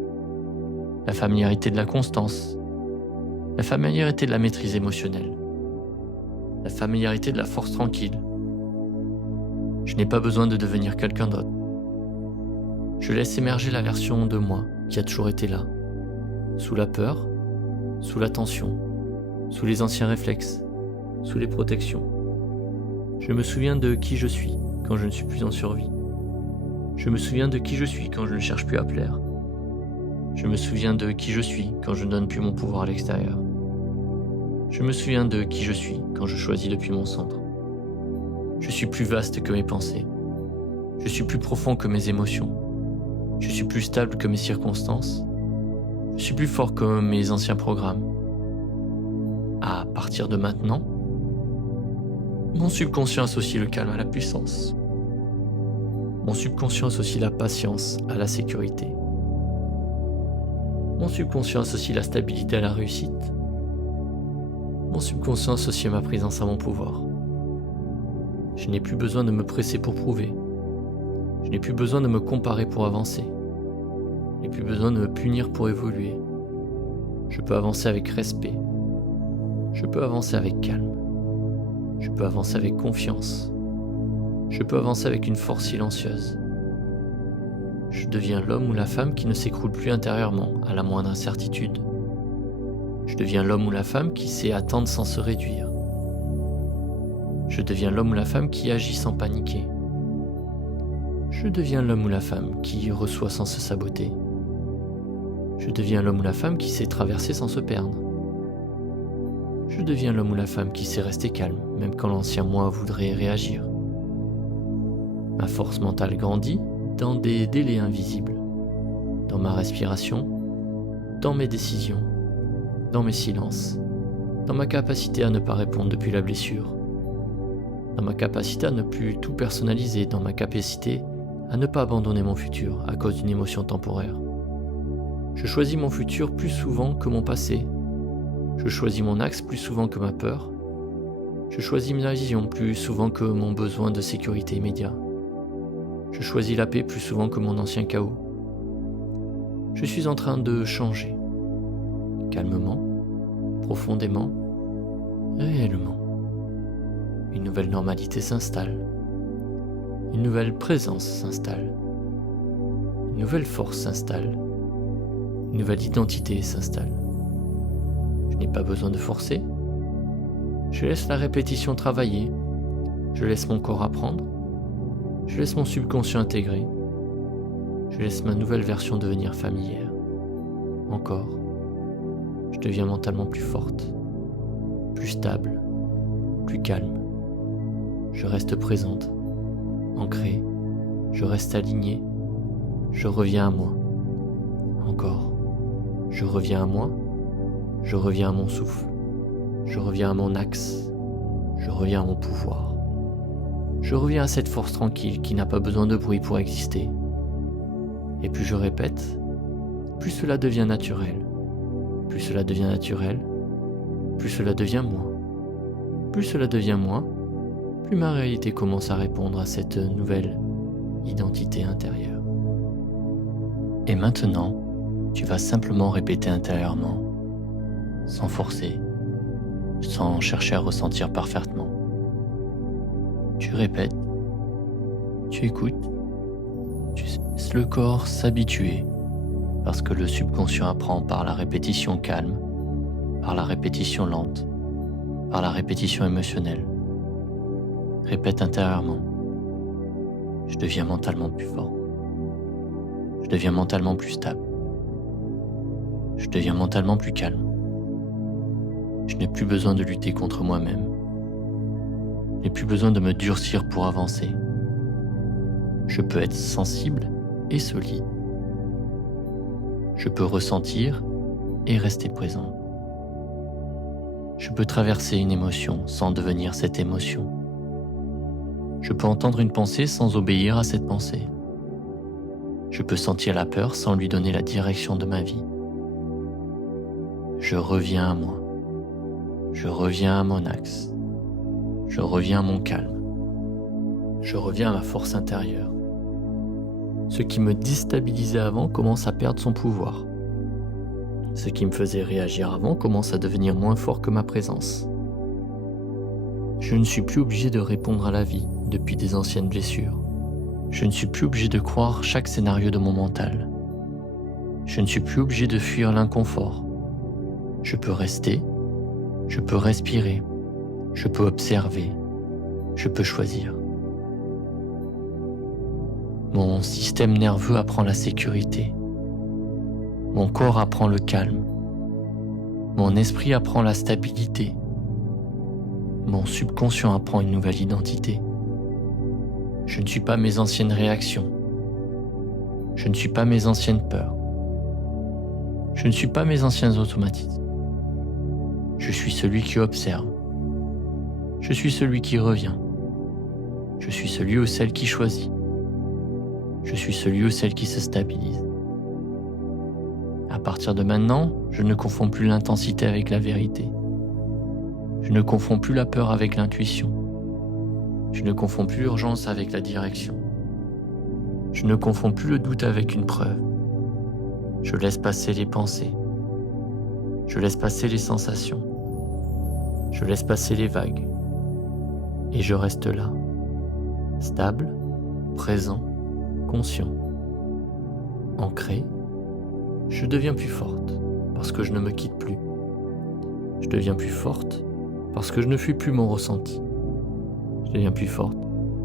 la familiarité de la constance, la familiarité de la maîtrise émotionnelle, la familiarité de la force tranquille. Je n'ai pas besoin de devenir quelqu'un d'autre. Je laisse émerger la version de moi qui a toujours été là, sous la peur, sous la tension, sous les anciens réflexes, sous les protections. Je me souviens de qui je suis quand je ne suis plus en survie. Je me souviens de qui je suis quand je ne cherche plus à plaire. Je me souviens de qui je suis quand je ne donne plus mon pouvoir à l'extérieur. Je me souviens de qui je suis quand je choisis depuis mon centre. Je suis plus vaste que mes pensées. Je suis plus profond que mes émotions. Je suis plus stable que mes circonstances. Je suis plus fort que mes anciens programmes. À partir de maintenant, mon subconscient associe le calme à la puissance. Mon subconscient associe la patience à la sécurité. Mon subconscient associe la stabilité à la réussite. Mon subconscient associe ma présence à mon pouvoir. Je n'ai plus besoin de me presser pour prouver. Je n'ai plus besoin de me comparer pour avancer. Je n'ai plus besoin de me punir pour évoluer. Je peux avancer avec respect. Je peux avancer avec calme. Je peux avancer avec confiance. Je peux avancer avec une force silencieuse. Je deviens l'homme ou la femme qui ne s'écroule plus intérieurement à la moindre incertitude. Je deviens l'homme ou la femme qui sait attendre sans se réduire. Je deviens l'homme ou la femme qui agit sans paniquer. Je deviens l'homme ou la femme qui reçoit sans se saboter. Je deviens l'homme ou la femme qui sait traverser sans se perdre. Je deviens l'homme ou la femme qui sait rester calme, même quand l'ancien moi voudrait réagir. Ma force mentale grandit dans des délais invisibles, dans ma respiration, dans mes décisions, dans mes silences, dans ma capacité à ne pas répondre depuis la blessure, dans ma capacité à ne plus tout personnaliser, dans ma capacité à ne pas abandonner mon futur à cause d'une émotion temporaire. Je choisis mon futur plus souvent que mon passé. Je choisis mon axe plus souvent que ma peur. Je choisis ma vision plus souvent que mon besoin de sécurité immédiat. Je choisis la paix plus souvent que mon ancien chaos. Je suis en train de changer. Calmement, profondément, réellement. Une nouvelle normalité s'installe. Une nouvelle présence s'installe. Une nouvelle force s'installe. Une nouvelle identité s'installe. Je n'ai pas besoin de forcer. Je laisse la répétition travailler. Je laisse mon corps apprendre. Je laisse mon subconscient intégrer. Je laisse ma nouvelle version devenir familière. Encore. Je deviens mentalement plus forte, plus stable, plus calme. Je reste présente, ancrée. Je reste alignée. Je reviens à moi. Encore. Je reviens à moi. Je reviens à mon souffle. Je reviens à mon axe. Je reviens à mon pouvoir. Je reviens à cette force tranquille qui n'a pas besoin de bruit pour exister. Et plus je répète, plus cela devient naturel. Plus cela devient naturel, plus cela devient moi. Plus cela devient moi, plus ma réalité commence à répondre à cette nouvelle identité intérieure. Et maintenant, tu vas simplement répéter intérieurement, sans forcer, sans chercher à ressentir parfaitement. Tu répètes, tu écoutes, tu laisses le corps s'habituer, parce que le subconscient apprend par la répétition calme, par la répétition lente, par la répétition émotionnelle. Répète intérieurement. Je deviens mentalement plus fort. Je deviens mentalement plus stable. Je deviens mentalement plus calme. Je n'ai plus besoin de lutter contre moi-même. Je n'ai plus besoin de me durcir pour avancer. Je peux être sensible et solide. Je peux ressentir et rester présent. Je peux traverser une émotion sans devenir cette émotion. Je peux entendre une pensée sans obéir à cette pensée. Je peux sentir la peur sans lui donner la direction de ma vie. Je reviens à moi. Je reviens à mon axe. Je reviens à mon calme. Je reviens à ma force intérieure. Ce qui me déstabilisait avant commence à perdre son pouvoir. Ce qui me faisait réagir avant commence à devenir moins fort que ma présence. Je ne suis plus obligé de répondre à la vie depuis des anciennes blessures. Je ne suis plus obligé de croire chaque scénario de mon mental. Je ne suis plus obligé de fuir l'inconfort. Je peux rester, je peux respirer, je peux observer, je peux choisir. Mon système nerveux apprend la sécurité. Mon corps apprend le calme. Mon esprit apprend la stabilité. Mon subconscient apprend une nouvelle identité. Je ne suis pas mes anciennes réactions. Je ne suis pas mes anciennes peurs. Je ne suis pas mes anciens automatismes. Je suis celui qui observe. Je suis celui qui revient. Je suis celui ou celle qui choisit. Je suis celui ou celle qui se stabilise. À partir de maintenant, je ne confonds plus l'intensité avec la vérité. Je ne confonds plus la peur avec l'intuition. Je ne confonds plus l'urgence avec la direction. Je ne confonds plus le doute avec une preuve. Je laisse passer les pensées. Je laisse passer les sensations. Je laisse passer les vagues. Et je reste là, Stable, présent, conscient. Ancré, je deviens plus forte parce que je ne me quitte plus. Je deviens plus forte parce que je ne fuis plus mon ressenti. Je deviens plus forte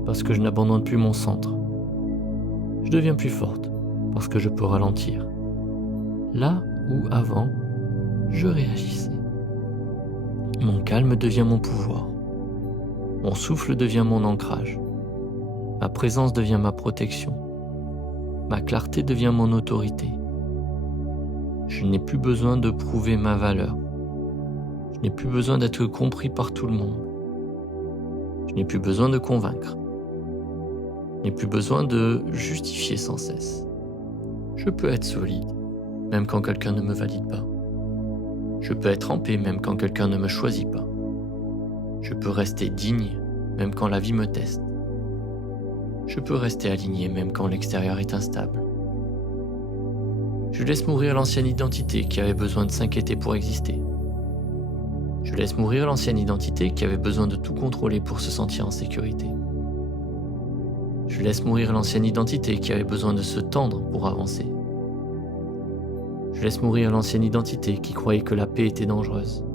parce que je n'abandonne plus mon centre. Je deviens plus forte parce que je peux ralentir. Là où avant, je réagissais. Mon calme devient mon pouvoir. Mon souffle devient mon ancrage. Ma présence devient ma protection. Ma clarté devient mon autorité. Je n'ai plus besoin de prouver ma valeur. Je n'ai plus besoin d'être compris par tout le monde. Je n'ai plus besoin de convaincre. Je n'ai plus besoin de justifier sans cesse. Je peux être solide, même quand quelqu'un ne me valide pas. Je peux être en paix, même quand quelqu'un ne me choisit pas. Je peux rester digne, même quand la vie me teste. Je peux rester aligné, même quand l'extérieur est instable. Je laisse mourir l'ancienne identité qui avait besoin de s'inquiéter pour exister. Je laisse mourir l'ancienne identité qui avait besoin de tout contrôler pour se sentir en sécurité. Je laisse mourir l'ancienne identité qui avait besoin de se tendre pour avancer. Je laisse mourir l'ancienne identité qui croyait que la paix était dangereuse.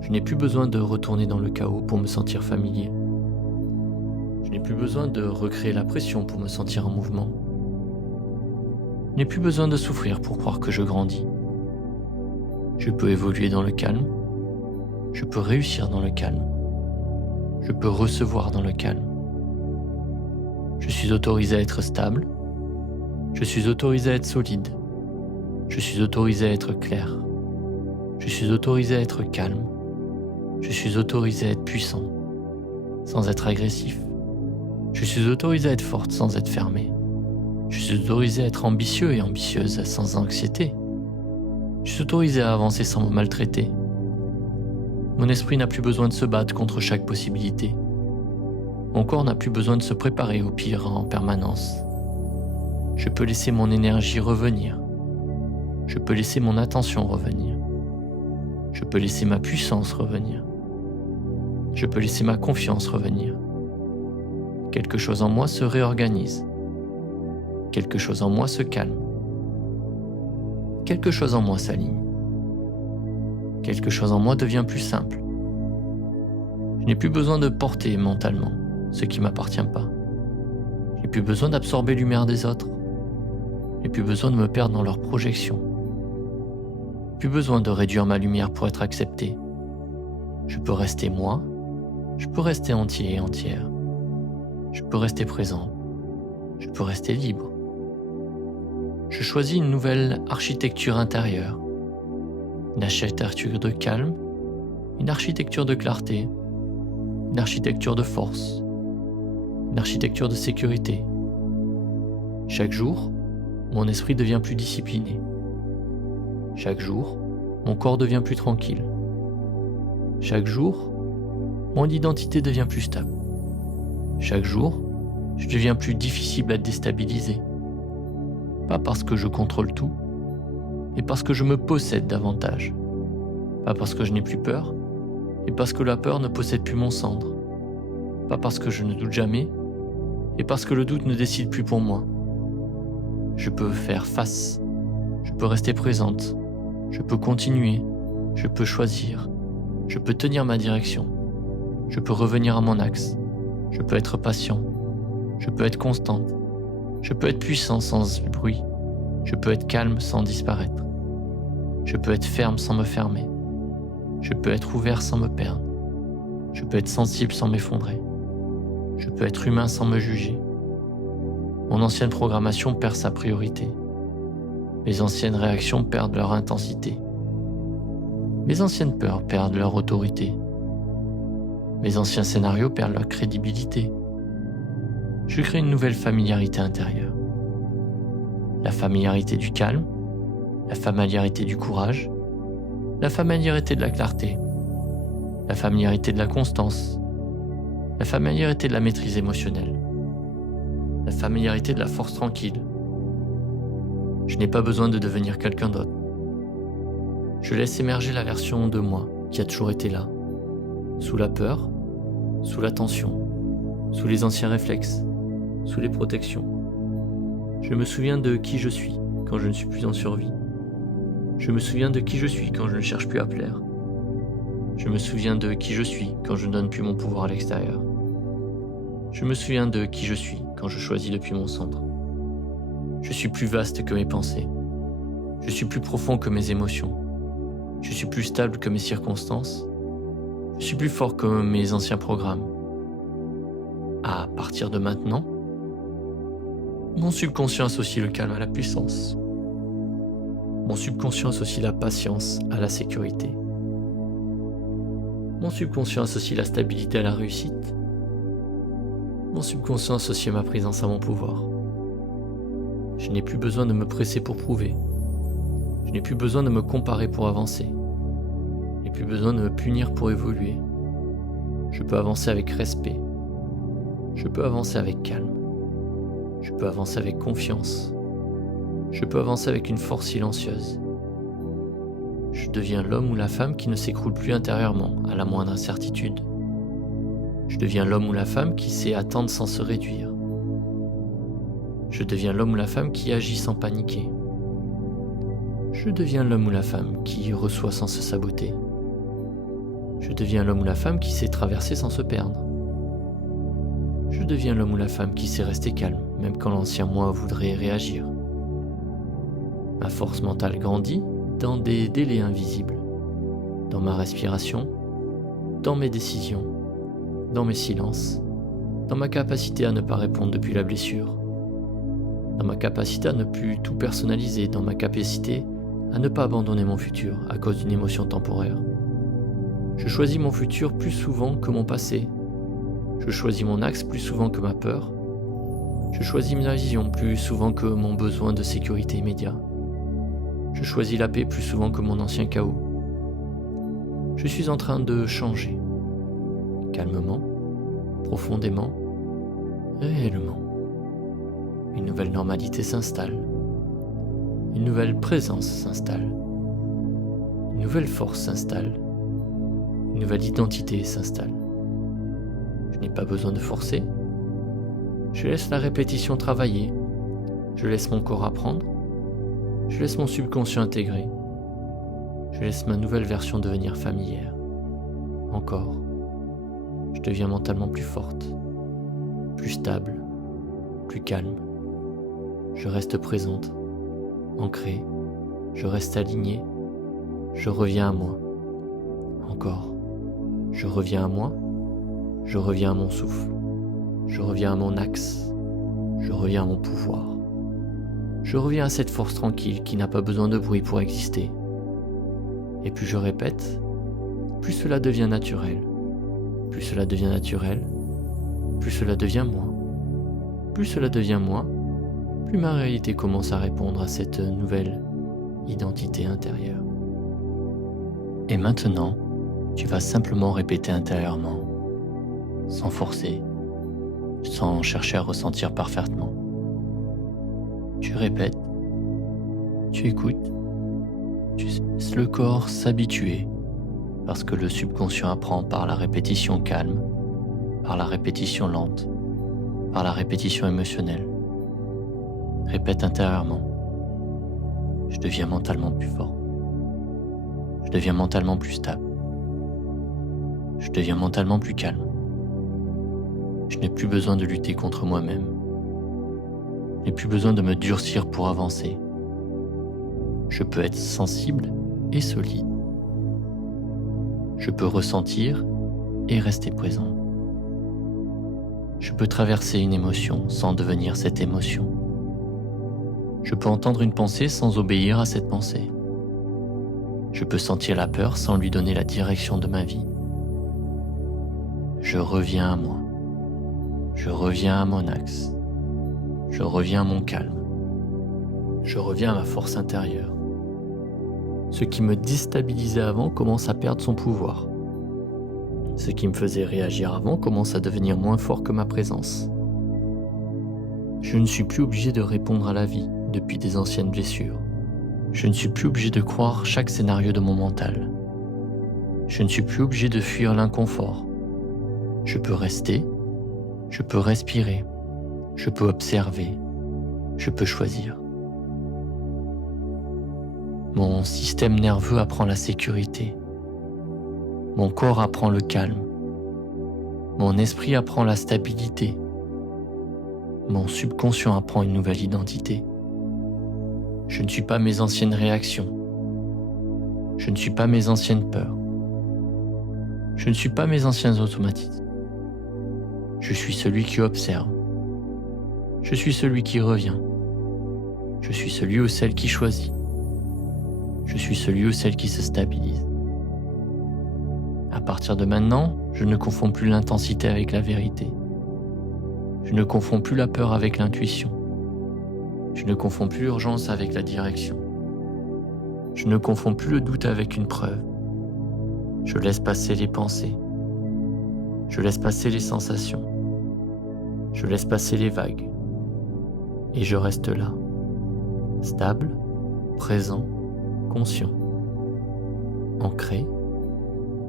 Je n'ai plus besoin de retourner dans le chaos pour me sentir familier. Je n'ai plus besoin de recréer la pression pour me sentir en mouvement. Je n'ai plus besoin de souffrir pour croire que je grandis. Je peux évoluer dans le calme. Je peux réussir dans le calme. Je peux recevoir dans le calme. Je suis autorisé à être stable. Je suis autorisé à être solide. Je suis autorisé à être clair. Je suis autorisé à être calme. Je suis autorisé à être puissant, sans être agressif. Je suis autorisé à être forte sans être fermée. Je suis autorisé à être ambitieux et ambitieuse sans anxiété. Je suis autorisé à avancer sans me maltraiter. Mon esprit n'a plus besoin de se battre contre chaque possibilité. Mon corps n'a plus besoin de se préparer au pire en permanence. Je peux laisser mon énergie revenir. Je peux laisser mon attention revenir. Je peux laisser ma puissance revenir. Je peux laisser ma confiance revenir. Quelque chose en moi se réorganise. Quelque chose en moi se calme. Quelque chose en moi s'aligne. Quelque chose en moi devient plus simple. Je n'ai plus besoin de porter mentalement ce qui ne m'appartient pas. Je n'ai plus besoin d'absorber l'humeur des autres. Je n'ai plus besoin de me perdre dans leurs projections. Plus besoin de réduire ma lumière pour être accepté. Je peux rester moi. Je peux rester entier et entière. Je peux rester présent. Je peux rester libre. Je choisis une nouvelle architecture intérieure. Une architecture de calme, une architecture de clarté, une architecture de force, une architecture de sécurité. Chaque jour, mon esprit devient plus discipliné. Chaque jour, mon corps devient plus tranquille. Chaque jour, mon identité devient plus stable. Chaque jour, je deviens plus difficile à déstabiliser. Pas parce que je contrôle tout, mais parce que je me possède davantage. Pas parce que je n'ai plus peur, mais parce que la peur ne possède plus mon centre. Pas parce que je ne doute jamais, et parce que le doute ne décide plus pour moi. Je peux faire face, je peux rester présente, je peux continuer, je peux choisir, je peux tenir ma direction, je peux revenir à mon axe, je peux être patient, je peux être constante, je peux être puissant sans bruit, je peux être calme sans disparaître, je peux être ferme sans me fermer, je peux être ouvert sans me perdre, je peux être sensible sans m'effondrer, je peux être humain sans me juger. Mon ancienne programmation perd sa priorité. Mes anciennes réactions perdent leur intensité. Mes anciennes peurs perdent leur autorité. Mes anciens scénarios perdent leur crédibilité. Je crée une nouvelle familiarité intérieure. La familiarité du calme, la familiarité du courage, la familiarité de la clarté, la familiarité de la constance, la familiarité de la maîtrise émotionnelle, la familiarité de la force tranquille. Je n'ai pas besoin de devenir quelqu'un d'autre. Je laisse émerger la version de moi qui a toujours été là, sous la peur, sous la tension, sous les anciens réflexes, sous les protections. Je me souviens de qui je suis quand je ne suis plus en survie. Je me souviens de qui je suis quand je ne cherche plus à plaire. Je me souviens de qui je suis quand je ne donne plus mon pouvoir à l'extérieur. Je me souviens de qui je suis quand je choisis depuis mon centre. Je suis plus vaste que mes pensées. Je suis plus profond que mes émotions. Je suis plus stable que mes circonstances. Je suis plus fort que mes anciens programmes. À partir de maintenant, mon subconscient associe le calme à la puissance. Mon subconscient associe la patience à la sécurité. Mon subconscient associe la stabilité à la réussite. Mon subconscient associe ma présence à mon pouvoir. Je n'ai plus besoin de me presser pour prouver. Je n'ai plus besoin de me comparer pour avancer. Je n'ai plus besoin de me punir pour évoluer. Je peux avancer avec respect. Je peux avancer avec calme. Je peux avancer avec confiance. Je peux avancer avec une force silencieuse. Je deviens l'homme ou la femme qui ne s'écroule plus intérieurement à la moindre incertitude. Je deviens l'homme ou la femme qui sait attendre sans se réduire. Je deviens l'homme ou la femme qui agit sans paniquer. Je deviens l'homme ou la femme qui reçoit sans se saboter. Je deviens l'homme ou la femme qui sait traverser sans se perdre. Je deviens l'homme ou la femme qui sait rester calme, même quand l'ancien moi voudrait réagir. Ma force mentale grandit dans des délais invisibles, dans ma respiration, dans mes décisions, dans mes silences, dans ma capacité à ne pas répondre depuis la blessure, dans ma capacité à ne plus tout personnaliser, dans ma capacité à ne pas abandonner mon futur à cause d'une émotion temporaire. Je choisis mon futur plus souvent que mon passé. Je choisis mon axe plus souvent que ma peur. Je choisis ma vision plus souvent que mon besoin de sécurité immédiat. Je choisis la paix plus souvent que mon ancien chaos. Je suis en train de changer. Calmement, profondément, réellement. Une nouvelle normalité s'installe. Une nouvelle présence s'installe. Une nouvelle force s'installe. Une nouvelle identité s'installe. Je n'ai pas besoin de forcer. Je laisse la répétition travailler. Je laisse mon corps apprendre. Je laisse mon subconscient intégrer. Je laisse ma nouvelle version devenir familière. Encore. Je deviens mentalement plus forte, plus stable, plus calme. Je reste présente, ancrée. Je reste alignée. Je reviens à moi. Encore. Je reviens à moi. Je reviens à mon souffle. Je reviens à mon axe. Je reviens à mon pouvoir. Je reviens à cette force tranquille qui n'a pas besoin de bruit pour exister. Et plus je répète, plus cela devient naturel. Plus cela devient naturel, plus cela devient moi. Plus cela devient moi, plus ma réalité commence à répondre à cette nouvelle identité intérieure. Et maintenant, tu vas simplement répéter intérieurement, sans forcer, sans chercher à ressentir parfaitement. Tu répètes, tu écoutes, tu laisses le corps s'habituer parce que le subconscient apprend par la répétition calme, par la répétition lente, par la répétition émotionnelle. Répète intérieurement. Je deviens mentalement plus fort. Je deviens mentalement plus stable. Je deviens mentalement plus calme. Je n'ai plus besoin de lutter contre moi-même. Je n'ai plus besoin de me durcir pour avancer. Je peux être sensible et solide. Je peux ressentir et rester présent. Je peux traverser une émotion sans devenir cette émotion. Je peux entendre une pensée sans obéir à cette pensée. Je peux sentir la peur sans lui donner la direction de ma vie. Je reviens à moi. Je reviens à mon axe. Je reviens à mon calme. Je reviens à ma force intérieure. Ce qui me déstabilisait avant commence à perdre son pouvoir. Ce qui me faisait réagir avant commence à devenir moins fort que ma présence. Je ne suis plus obligé de répondre à la vie depuis des anciennes blessures. Je ne suis plus obligé de croire chaque scénario de mon mental. Je ne suis plus obligé de fuir l'inconfort. Je peux rester, Je peux respirer, je peux observer, je peux choisir. Mon système nerveux apprend la sécurité. Mon corps apprend le calme. Mon esprit apprend la stabilité. Mon subconscient apprend une nouvelle identité. Je ne suis pas mes anciennes réactions. Je ne suis pas mes anciennes peurs. Je ne suis pas mes anciens automatismes. Je suis celui qui observe. Je suis celui qui revient. Je suis celui ou celle qui choisit. Je suis celui ou celle qui se stabilise. À partir de maintenant, je ne confonds plus l'intensité avec la vérité. Je ne confonds plus la peur avec l'intuition. Je ne confonds plus l'urgence avec la direction. Je ne confonds plus le doute avec une preuve. Je laisse passer les pensées. Je laisse passer les sensations. Je laisse passer les vagues. Et je reste là, stable, présent, conscient. Ancré,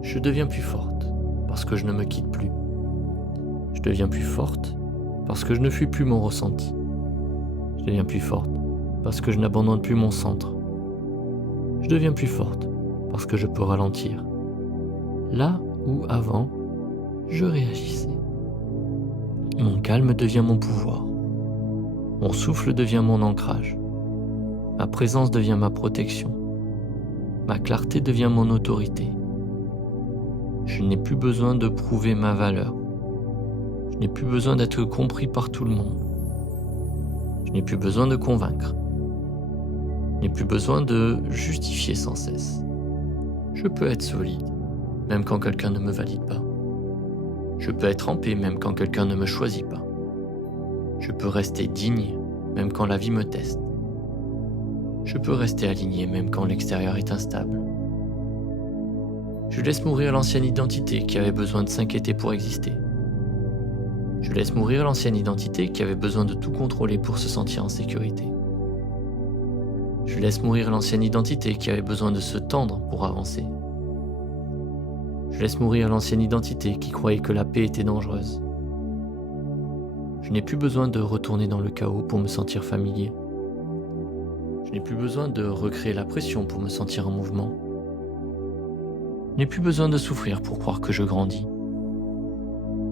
je deviens plus forte parce que je ne me quitte plus. Je deviens plus forte parce que je ne fuis plus mon ressenti. Je deviens plus forte parce que je n'abandonne plus mon centre. Je deviens plus forte parce que je peux ralentir. Là où avant, je réagissais. Mon calme devient mon pouvoir. Mon souffle devient mon ancrage. Ma présence devient ma protection. Ma clarté devient mon autorité. Je n'ai plus besoin de prouver ma valeur. Je n'ai plus besoin d'être compris par tout le monde. Je n'ai plus besoin de convaincre. Je n'ai plus besoin de justifier sans cesse. Je peux être solide, même quand quelqu'un ne me valide pas. Je peux être en paix, même quand quelqu'un ne me choisit pas. Je peux rester digne, même quand la vie me teste. Je peux rester aligné, même quand l'extérieur est instable. Je laisse mourir l'ancienne identité qui avait besoin de s'inquiéter pour exister. Je laisse mourir l'ancienne identité qui avait besoin de tout contrôler pour se sentir en sécurité. Je laisse mourir l'ancienne identité qui avait besoin de se tendre pour avancer. Je laisse mourir l'ancienne identité qui croyait que la paix était dangereuse. Je n'ai plus besoin de retourner dans le chaos pour me sentir familier. Je n'ai plus besoin de recréer la pression pour me sentir en mouvement. Je n'ai plus besoin de souffrir pour croire que je grandis.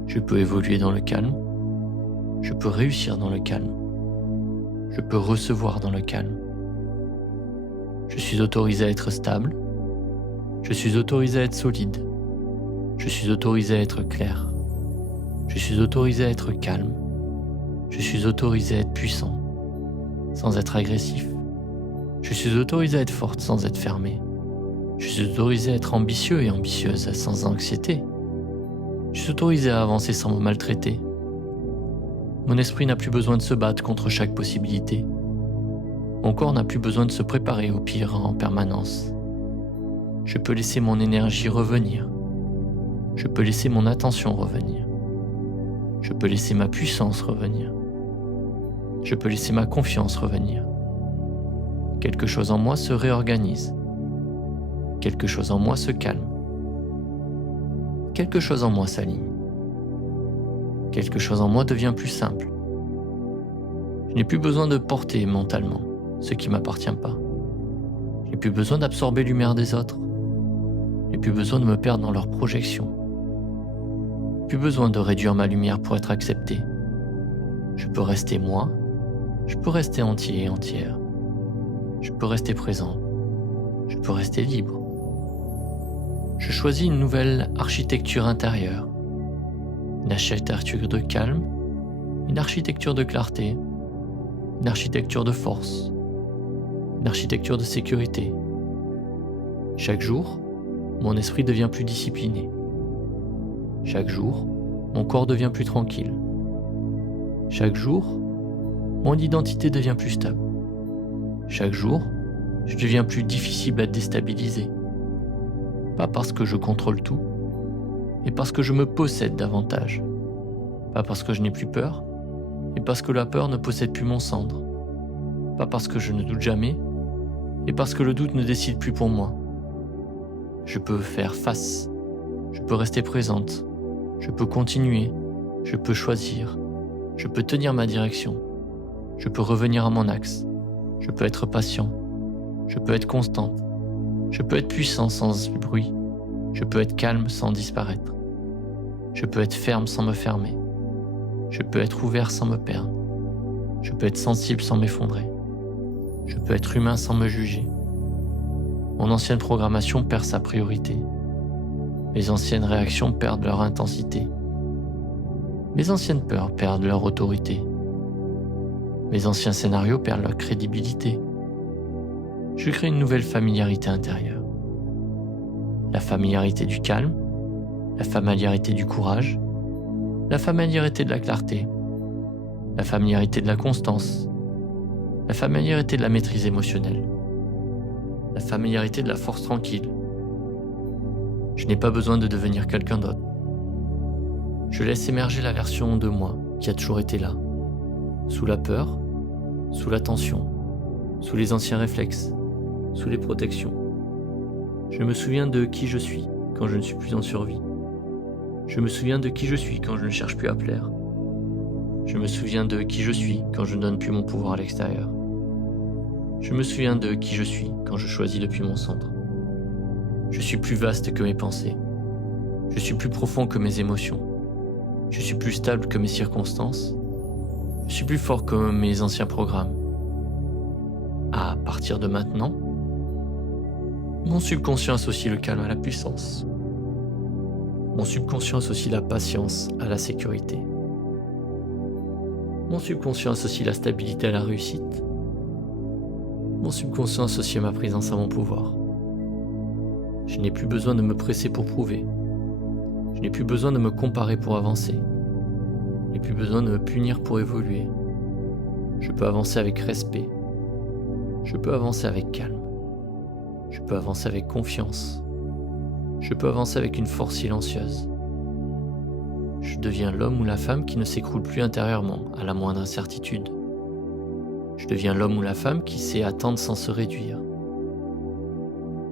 Je peux évoluer dans le calme. Je peux réussir dans le calme. Je peux recevoir dans le calme. Je suis autorisé à être stable. Je suis autorisé à être solide. Je suis autorisé à être clair. Je suis autorisé à être calme. Je suis autorisé à être puissant, sans être agressif. Je suis autorisé à être forte sans être fermée. Je suis autorisé à être ambitieux et ambitieuse sans anxiété. Je suis autorisé à avancer sans me maltraiter. Mon esprit n'a plus besoin de se battre contre chaque possibilité. Mon corps n'a plus besoin de se préparer au pire en permanence. Je peux laisser mon énergie revenir. Je peux laisser mon attention revenir. Je peux laisser ma puissance revenir. Je peux laisser ma confiance revenir. Quelque chose en moi se réorganise. Quelque chose en moi se calme. Quelque chose en moi s'aligne. Quelque chose en moi devient plus simple. Je n'ai plus besoin de porter mentalement ce qui ne m'appartient pas. Je n'ai plus besoin d'absorber l'humeur des autres. Je n'ai plus besoin de me perdre dans leurs projections. Plus besoin de réduire ma lumière pour être accepté. Je peux rester moi. Je peux rester entier et entière. Je peux rester présent. Je peux rester libre. Je choisis une nouvelle architecture intérieure. Une architecture de calme, une architecture de clarté, une architecture de force, une architecture de sécurité. Chaque jour, mon esprit devient plus discipliné. Chaque jour, mon corps devient plus tranquille. Chaque jour, mon identité devient plus stable. Chaque jour, je deviens plus difficile à déstabiliser. Pas parce que je contrôle tout, mais parce que je me possède davantage. Pas parce que je n'ai plus peur, mais parce que la peur ne possède plus mon centre. Pas parce que je ne doute jamais, mais parce que le doute ne décide plus pour moi. Je peux faire face, je peux rester présente, je peux continuer, Je peux choisir. Je peux tenir ma direction. Je peux revenir à mon axe. Je peux être patient. Je peux être constante. Je peux être puissant sans bruit. Je peux être calme sans disparaître. Je peux être ferme sans me fermer. Je peux être ouvert sans me perdre. Je peux être sensible sans m'effondrer. Je peux être humain sans me juger. Mon ancienne programmation perd sa priorité. Mes anciennes réactions perdent leur intensité. Mes anciennes peurs perdent leur autorité. Mes anciens scénarios perdent leur crédibilité. Je crée une nouvelle familiarité intérieure. La familiarité du calme, la familiarité du courage, la familiarité de la clarté, la familiarité de la constance, la familiarité de la maîtrise émotionnelle, la familiarité de la force tranquille. Je n'ai pas besoin de devenir quelqu'un d'autre. Je laisse émerger la version de moi qui a toujours été là, sous la peur, sous la tension, sous les anciens réflexes, sous les protections. Je me souviens de qui je suis quand je ne suis plus en survie. Je me souviens de qui je suis quand je ne cherche plus à plaire. Je me souviens de qui je suis quand je ne donne plus mon pouvoir à l'extérieur. Je me souviens de qui je suis quand je choisis depuis mon centre. Je suis plus vaste que mes pensées. Je suis plus profond que mes émotions. Je suis plus stable que mes circonstances. Je suis plus fort que mes anciens programmes. À partir de maintenant, mon subconscient associe le calme à la puissance. Mon subconscient associe la patience à la sécurité. Mon subconscient associe la stabilité à la réussite. Mon subconscient associe ma présence à mon pouvoir. Je n'ai plus besoin de me presser pour prouver. Je n'ai plus besoin de me comparer pour avancer. Je n'ai plus besoin de me punir pour évoluer. Je peux avancer avec respect. Je peux avancer avec calme. Je peux avancer avec confiance. Je peux avancer avec une force silencieuse. Je deviens l'homme ou la femme qui ne s'écroule plus intérieurement à la moindre incertitude. Je deviens l'homme ou la femme qui sait attendre sans se réduire.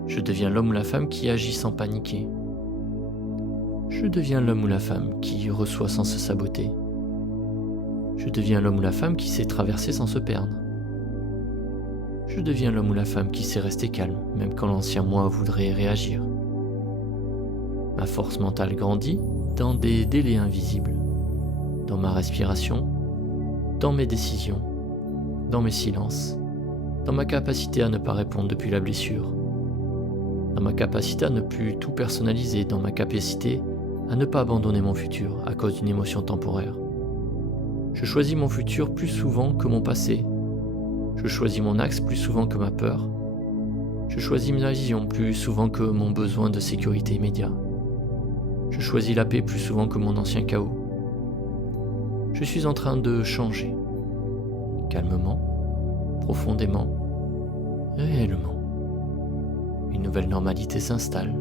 Je deviens l'homme ou la femme qui agit sans paniquer. Je deviens l'homme ou la femme qui reçoit sans se saboter. Je deviens l'homme ou la femme qui sait traverser sans se perdre. Je deviens l'homme ou la femme qui sait rester calme, même quand l'ancien moi voudrait réagir. Ma force mentale grandit dans des délais invisibles, dans ma respiration, dans mes décisions, dans mes silences, dans ma capacité à ne pas répondre depuis la blessure, dans ma capacité à ne plus tout personnaliser, dans ma capacité à ne pas abandonner mon futur à cause d'une émotion temporaire. Je choisis mon futur plus souvent que mon passé. Je choisis mon axe plus souvent que ma peur. Je choisis ma vision plus souvent que mon besoin de sécurité immédiat. Je choisis la paix plus souvent que mon ancien chaos. Je suis en train de changer. Calmement, profondément, réellement. Une nouvelle normalité s'installe.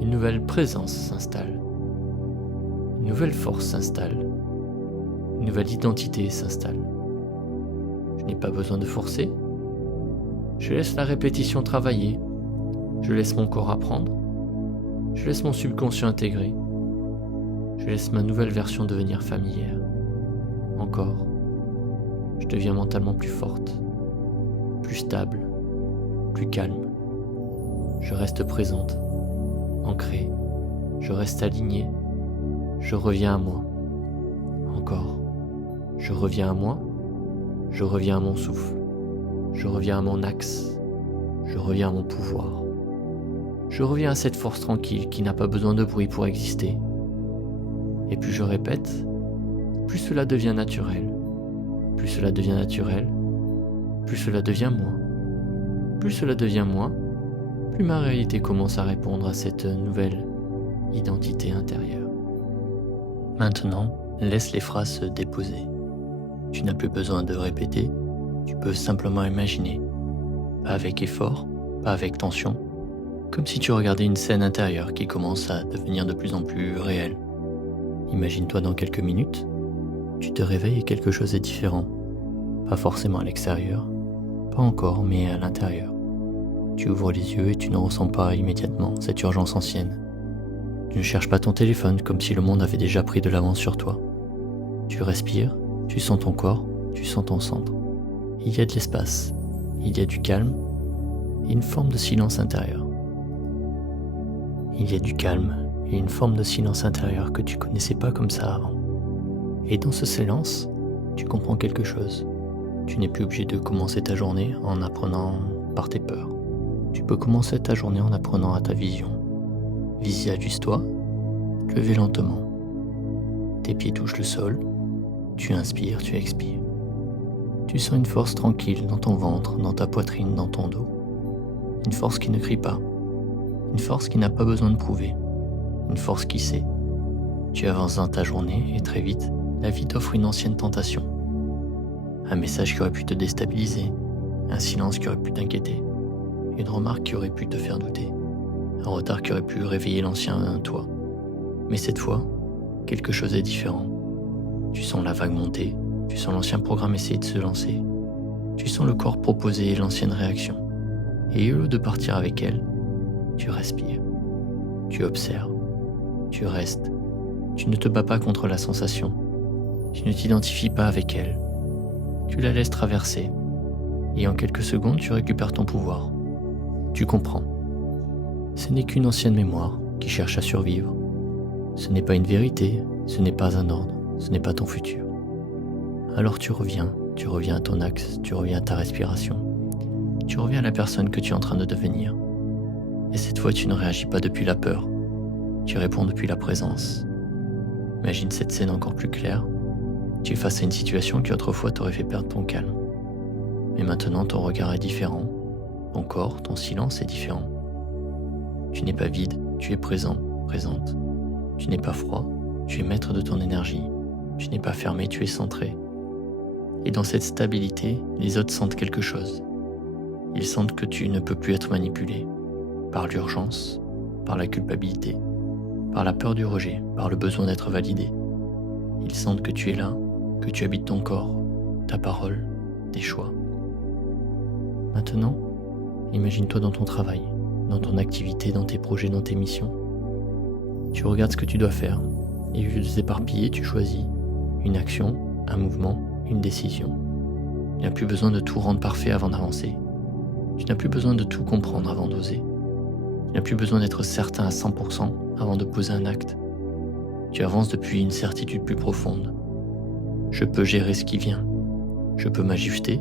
Une nouvelle présence s'installe. Une nouvelle force s'installe. Une nouvelle identité s'installe. Je n'ai pas besoin de forcer. Je laisse la répétition travailler. Je laisse mon corps apprendre. Je laisse mon subconscient intégrer. Je laisse ma nouvelle version devenir familière. Encore. Je deviens mentalement plus forte, plus stable, plus calme. Je reste présente, ancrée. Je reste alignée. Je reviens à moi. Encore. Je reviens à moi. Je reviens à mon souffle. Je reviens à mon axe. Je reviens à mon pouvoir. Je reviens à cette force tranquille qui n'a pas besoin de bruit pour exister. Et plus je répète, plus cela devient naturel. Plus cela devient naturel, plus cela devient moi. Plus cela devient moi, plus ma réalité commence à répondre à cette nouvelle identité intérieure. Maintenant, laisse les phrases se déposer. Tu n'as plus besoin de répéter, tu peux simplement imaginer. Pas avec effort, pas avec tension, comme si tu regardais une scène intérieure qui commence à devenir de plus en plus réelle. Imagine-toi dans quelques minutes, tu te réveilles et quelque chose est différent. Pas forcément à l'extérieur, pas encore, mais à l'intérieur. Tu ouvres les yeux et tu ne ressens pas immédiatement cette urgence ancienne. Tu ne cherches pas ton téléphone comme si le monde avait déjà pris de l'avance sur toi. Tu respires, tu sens ton corps, tu sens ton centre. Il y a de l'espace, il y a du calme et une forme de silence intérieur. Il y a du calme et une forme de silence intérieur que tu connaissais pas comme ça avant. Et dans ce silence, tu comprends quelque chose. Tu n'es plus obligé de commencer ta journée en apprenant par tes peurs. Tu peux commencer ta journée en apprenant à ta vision. Visualise-toi, levez lentement. Tes pieds touchent le sol, tu inspires, tu expires. Tu sens une force tranquille dans ton ventre, dans ta poitrine, dans ton dos. Une force qui ne crie pas, une force qui n'a pas besoin de prouver, une force qui sait. Tu avances dans ta journée et très vite, la vie t'offre une ancienne tentation. Un message qui aurait pu te déstabiliser, un silence qui aurait pu t'inquiéter, une remarque qui aurait pu te faire douter, un retard qui aurait pu réveiller l'ancien toi. Mais cette fois, quelque chose est différent. Tu sens la vague monter, tu sens l'ancien programme essayer de se lancer, tu sens le corps proposer l'ancienne réaction. Et au lieu de partir avec elle, tu respires, tu observes, tu restes, tu ne te bats pas contre la sensation, tu ne t'identifies pas avec elle, tu la laisses traverser, et en quelques secondes tu récupères ton pouvoir. Tu comprends. Ce n'est qu'une ancienne mémoire qui cherche à survivre. Ce n'est pas une vérité, ce n'est pas un ordre, ce n'est pas ton futur. Alors tu reviens à ton axe, tu reviens à ta respiration, tu reviens à la personne que tu es en train de devenir. Et cette fois tu ne réagis pas depuis la peur, tu réponds depuis la présence. Imagine cette scène encore plus claire. Tu es face à une situation qui autrefois t'aurait fait perdre ton calme. Mais maintenant ton regard est différent, ton corps, ton silence est différent. Tu n'es pas vide, tu es présent, présente. Tu n'es pas froid, tu es maître de ton énergie. Tu n'es pas fermé, tu es centré. Et dans cette stabilité, les autres sentent quelque chose. Ils sentent que tu ne peux plus être manipulé par l'urgence, par la culpabilité, par la peur du rejet, par le besoin d'être validé. Ils sentent que tu es là, que tu habites ton corps, ta parole, tes choix. Maintenant, imagine-toi dans ton travail, dans ton activité, dans tes projets, dans tes missions. Tu regardes ce que tu dois faire, et au lieu de t'éparpiller, tu choisis une action, un mouvement, une décision. Tu n'as plus besoin de tout rendre parfait avant d'avancer. Tu n'as plus besoin de tout comprendre avant d'oser. Tu n'as plus besoin d'être certain à 100% avant de poser un acte. Tu avances depuis une certitude plus profonde. Je peux gérer ce qui vient. Je peux m'ajuster.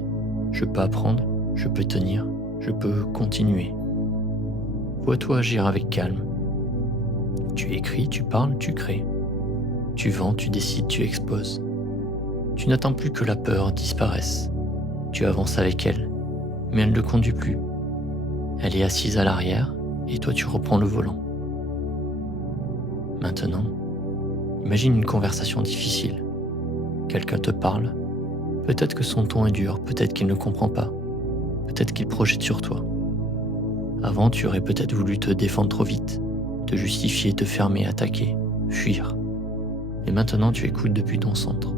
Je peux apprendre. Je peux tenir. Je peux continuer. Vois-toi agir avec calme. Tu écris, tu parles, tu crées. Tu vends, tu décides, tu exposes. Tu n'attends plus que la peur disparaisse. Tu avances avec elle, mais elle ne conduit plus. Elle est assise à l'arrière et toi tu reprends le volant. Maintenant, imagine une conversation difficile. Quelqu'un te parle. Peut-être que son ton est dur, peut-être qu'il ne comprend pas. Peut-être qu'il projette sur toi. Avant, tu aurais peut-être voulu te défendre trop vite, te justifier, te fermer, attaquer, fuir. Et maintenant, tu écoutes depuis ton centre.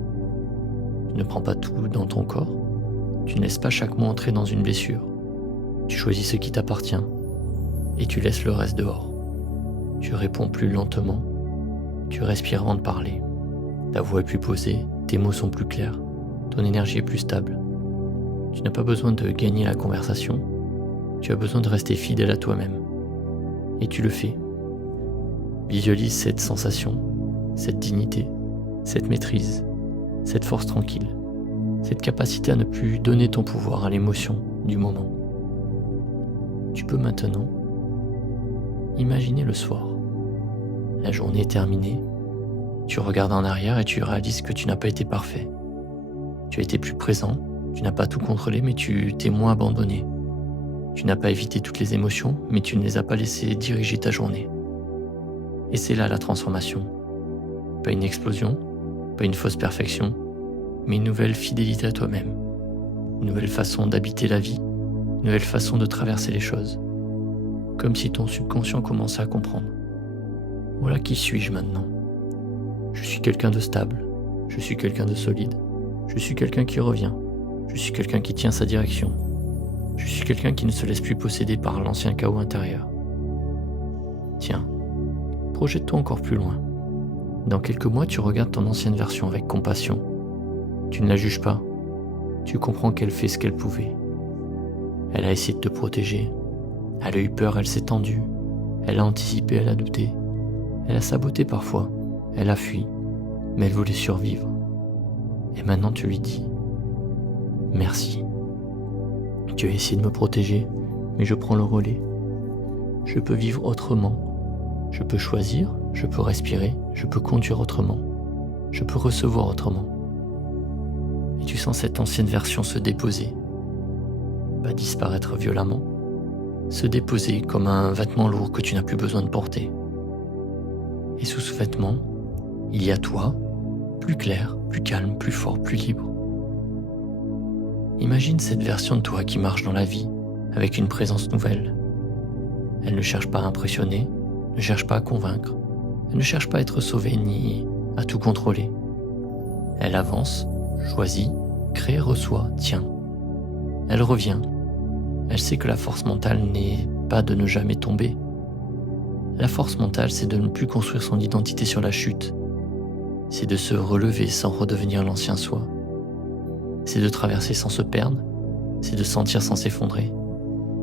Tu ne prends pas tout dans ton corps. Tu ne laisses pas chaque mot entrer dans une blessure. Tu choisis ce qui t'appartient et tu laisses le reste dehors. Tu réponds plus lentement. Tu respires avant de parler. Ta voix est plus posée, tes mots sont plus clairs, ton énergie est plus stable. Tu n'as pas besoin de gagner la conversation. Tu as besoin de rester fidèle à toi-même. Et tu le fais. Visualise cette sensation, cette dignité, cette maîtrise, cette force tranquille, cette capacité à ne plus donner ton pouvoir à l'émotion du moment. Tu peux maintenant imaginer le soir. La journée est terminée. Tu regardes en arrière et tu réalises que tu n'as pas été parfait. Tu as été plus présent, tu n'as pas tout contrôlé, mais tu t'es moins abandonné. Tu n'as pas évité toutes les émotions, mais tu ne les as pas laissées diriger ta journée. Et c'est là la transformation. Pas une explosion, pas une fausse perfection, mais une nouvelle fidélité à toi-même. Une nouvelle façon d'habiter la vie, une nouvelle façon de traverser les choses. Comme si ton subconscient commençait à comprendre. Voilà qui suis-je maintenant. Je suis quelqu'un de stable, je suis quelqu'un de solide, je suis quelqu'un qui revient, je suis quelqu'un qui tient sa direction, je suis quelqu'un qui ne se laisse plus posséder par l'ancien chaos intérieur. Tiens, Projette-toi encore plus loin. Dans quelques mois, tu regardes ton ancienne version avec compassion. Tu ne la juges pas. Tu comprends qu'elle fait ce qu'elle pouvait. Elle a essayé de te protéger. Elle a eu peur, elle s'est tendue. Elle a anticipé, elle a douté. Elle a saboté parfois. Elle a fui. Mais elle voulait survivre. Et maintenant tu lui dis « Merci. Tu as essayé de me protéger, mais je prends le relais. Je peux vivre autrement. Je peux choisir, je peux respirer, je peux conduire autrement. Je peux recevoir autrement. » Et tu sens cette ancienne version se déposer. Pas disparaître violemment. Se déposer comme un vêtement lourd que tu n'as plus besoin de porter. Et sous ce vêtement, il y a toi, plus clair, plus calme, plus fort, plus libre. Imagine cette version de toi qui marche dans la vie avec une présence nouvelle. Elle ne cherche pas à impressionner, ne cherche pas à convaincre, elle ne cherche pas à être sauvée ni à tout contrôler. Elle avance, choisit, crée, reçoit, tient. Elle revient. Elle sait que la force mentale n'est pas de ne jamais tomber. La force mentale, c'est de ne plus construire son identité sur la chute. C'est de se relever sans redevenir l'ancien soi. C'est de traverser sans se perdre. C'est de sentir sans s'effondrer.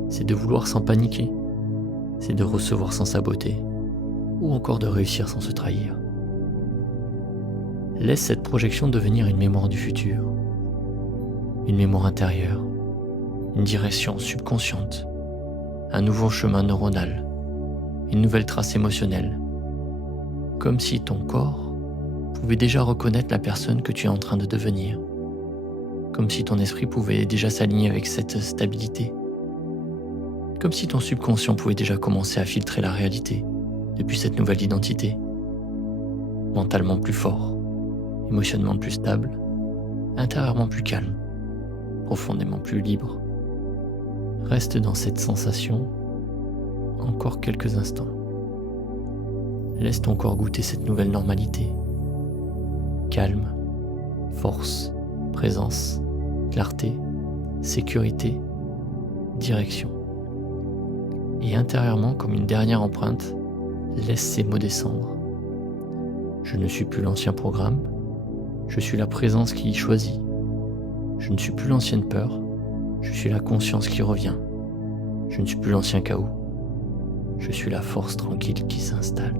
C'est de vouloir sans paniquer. C'est de recevoir sans saboter. Ou encore de réussir sans se trahir. Laisse cette projection devenir une mémoire du futur. Une mémoire intérieure. Une direction subconsciente. Un nouveau chemin neuronal. Une nouvelle trace émotionnelle. Comme si ton corps pouvait déjà reconnaître la personne que tu es en train de devenir. Comme si ton esprit pouvait déjà s'aligner avec cette stabilité. Comme si ton subconscient pouvait déjà commencer à filtrer la réalité depuis cette nouvelle identité. Mentalement plus fort, émotionnellement plus stable, intérieurement plus calme, profondément plus libre. Reste dans cette sensation encore quelques instants. Laisse ton corps goûter cette nouvelle normalité. Calme, force, présence, clarté, sécurité, direction. Et intérieurement, comme une dernière empreinte, laisse ces mots descendre. Je ne suis plus l'ancien programme, je suis la présence qui y choisit. Je ne suis plus l'ancienne peur, je suis la conscience qui revient. Je ne suis plus l'ancien chaos, je suis la force tranquille qui s'installe.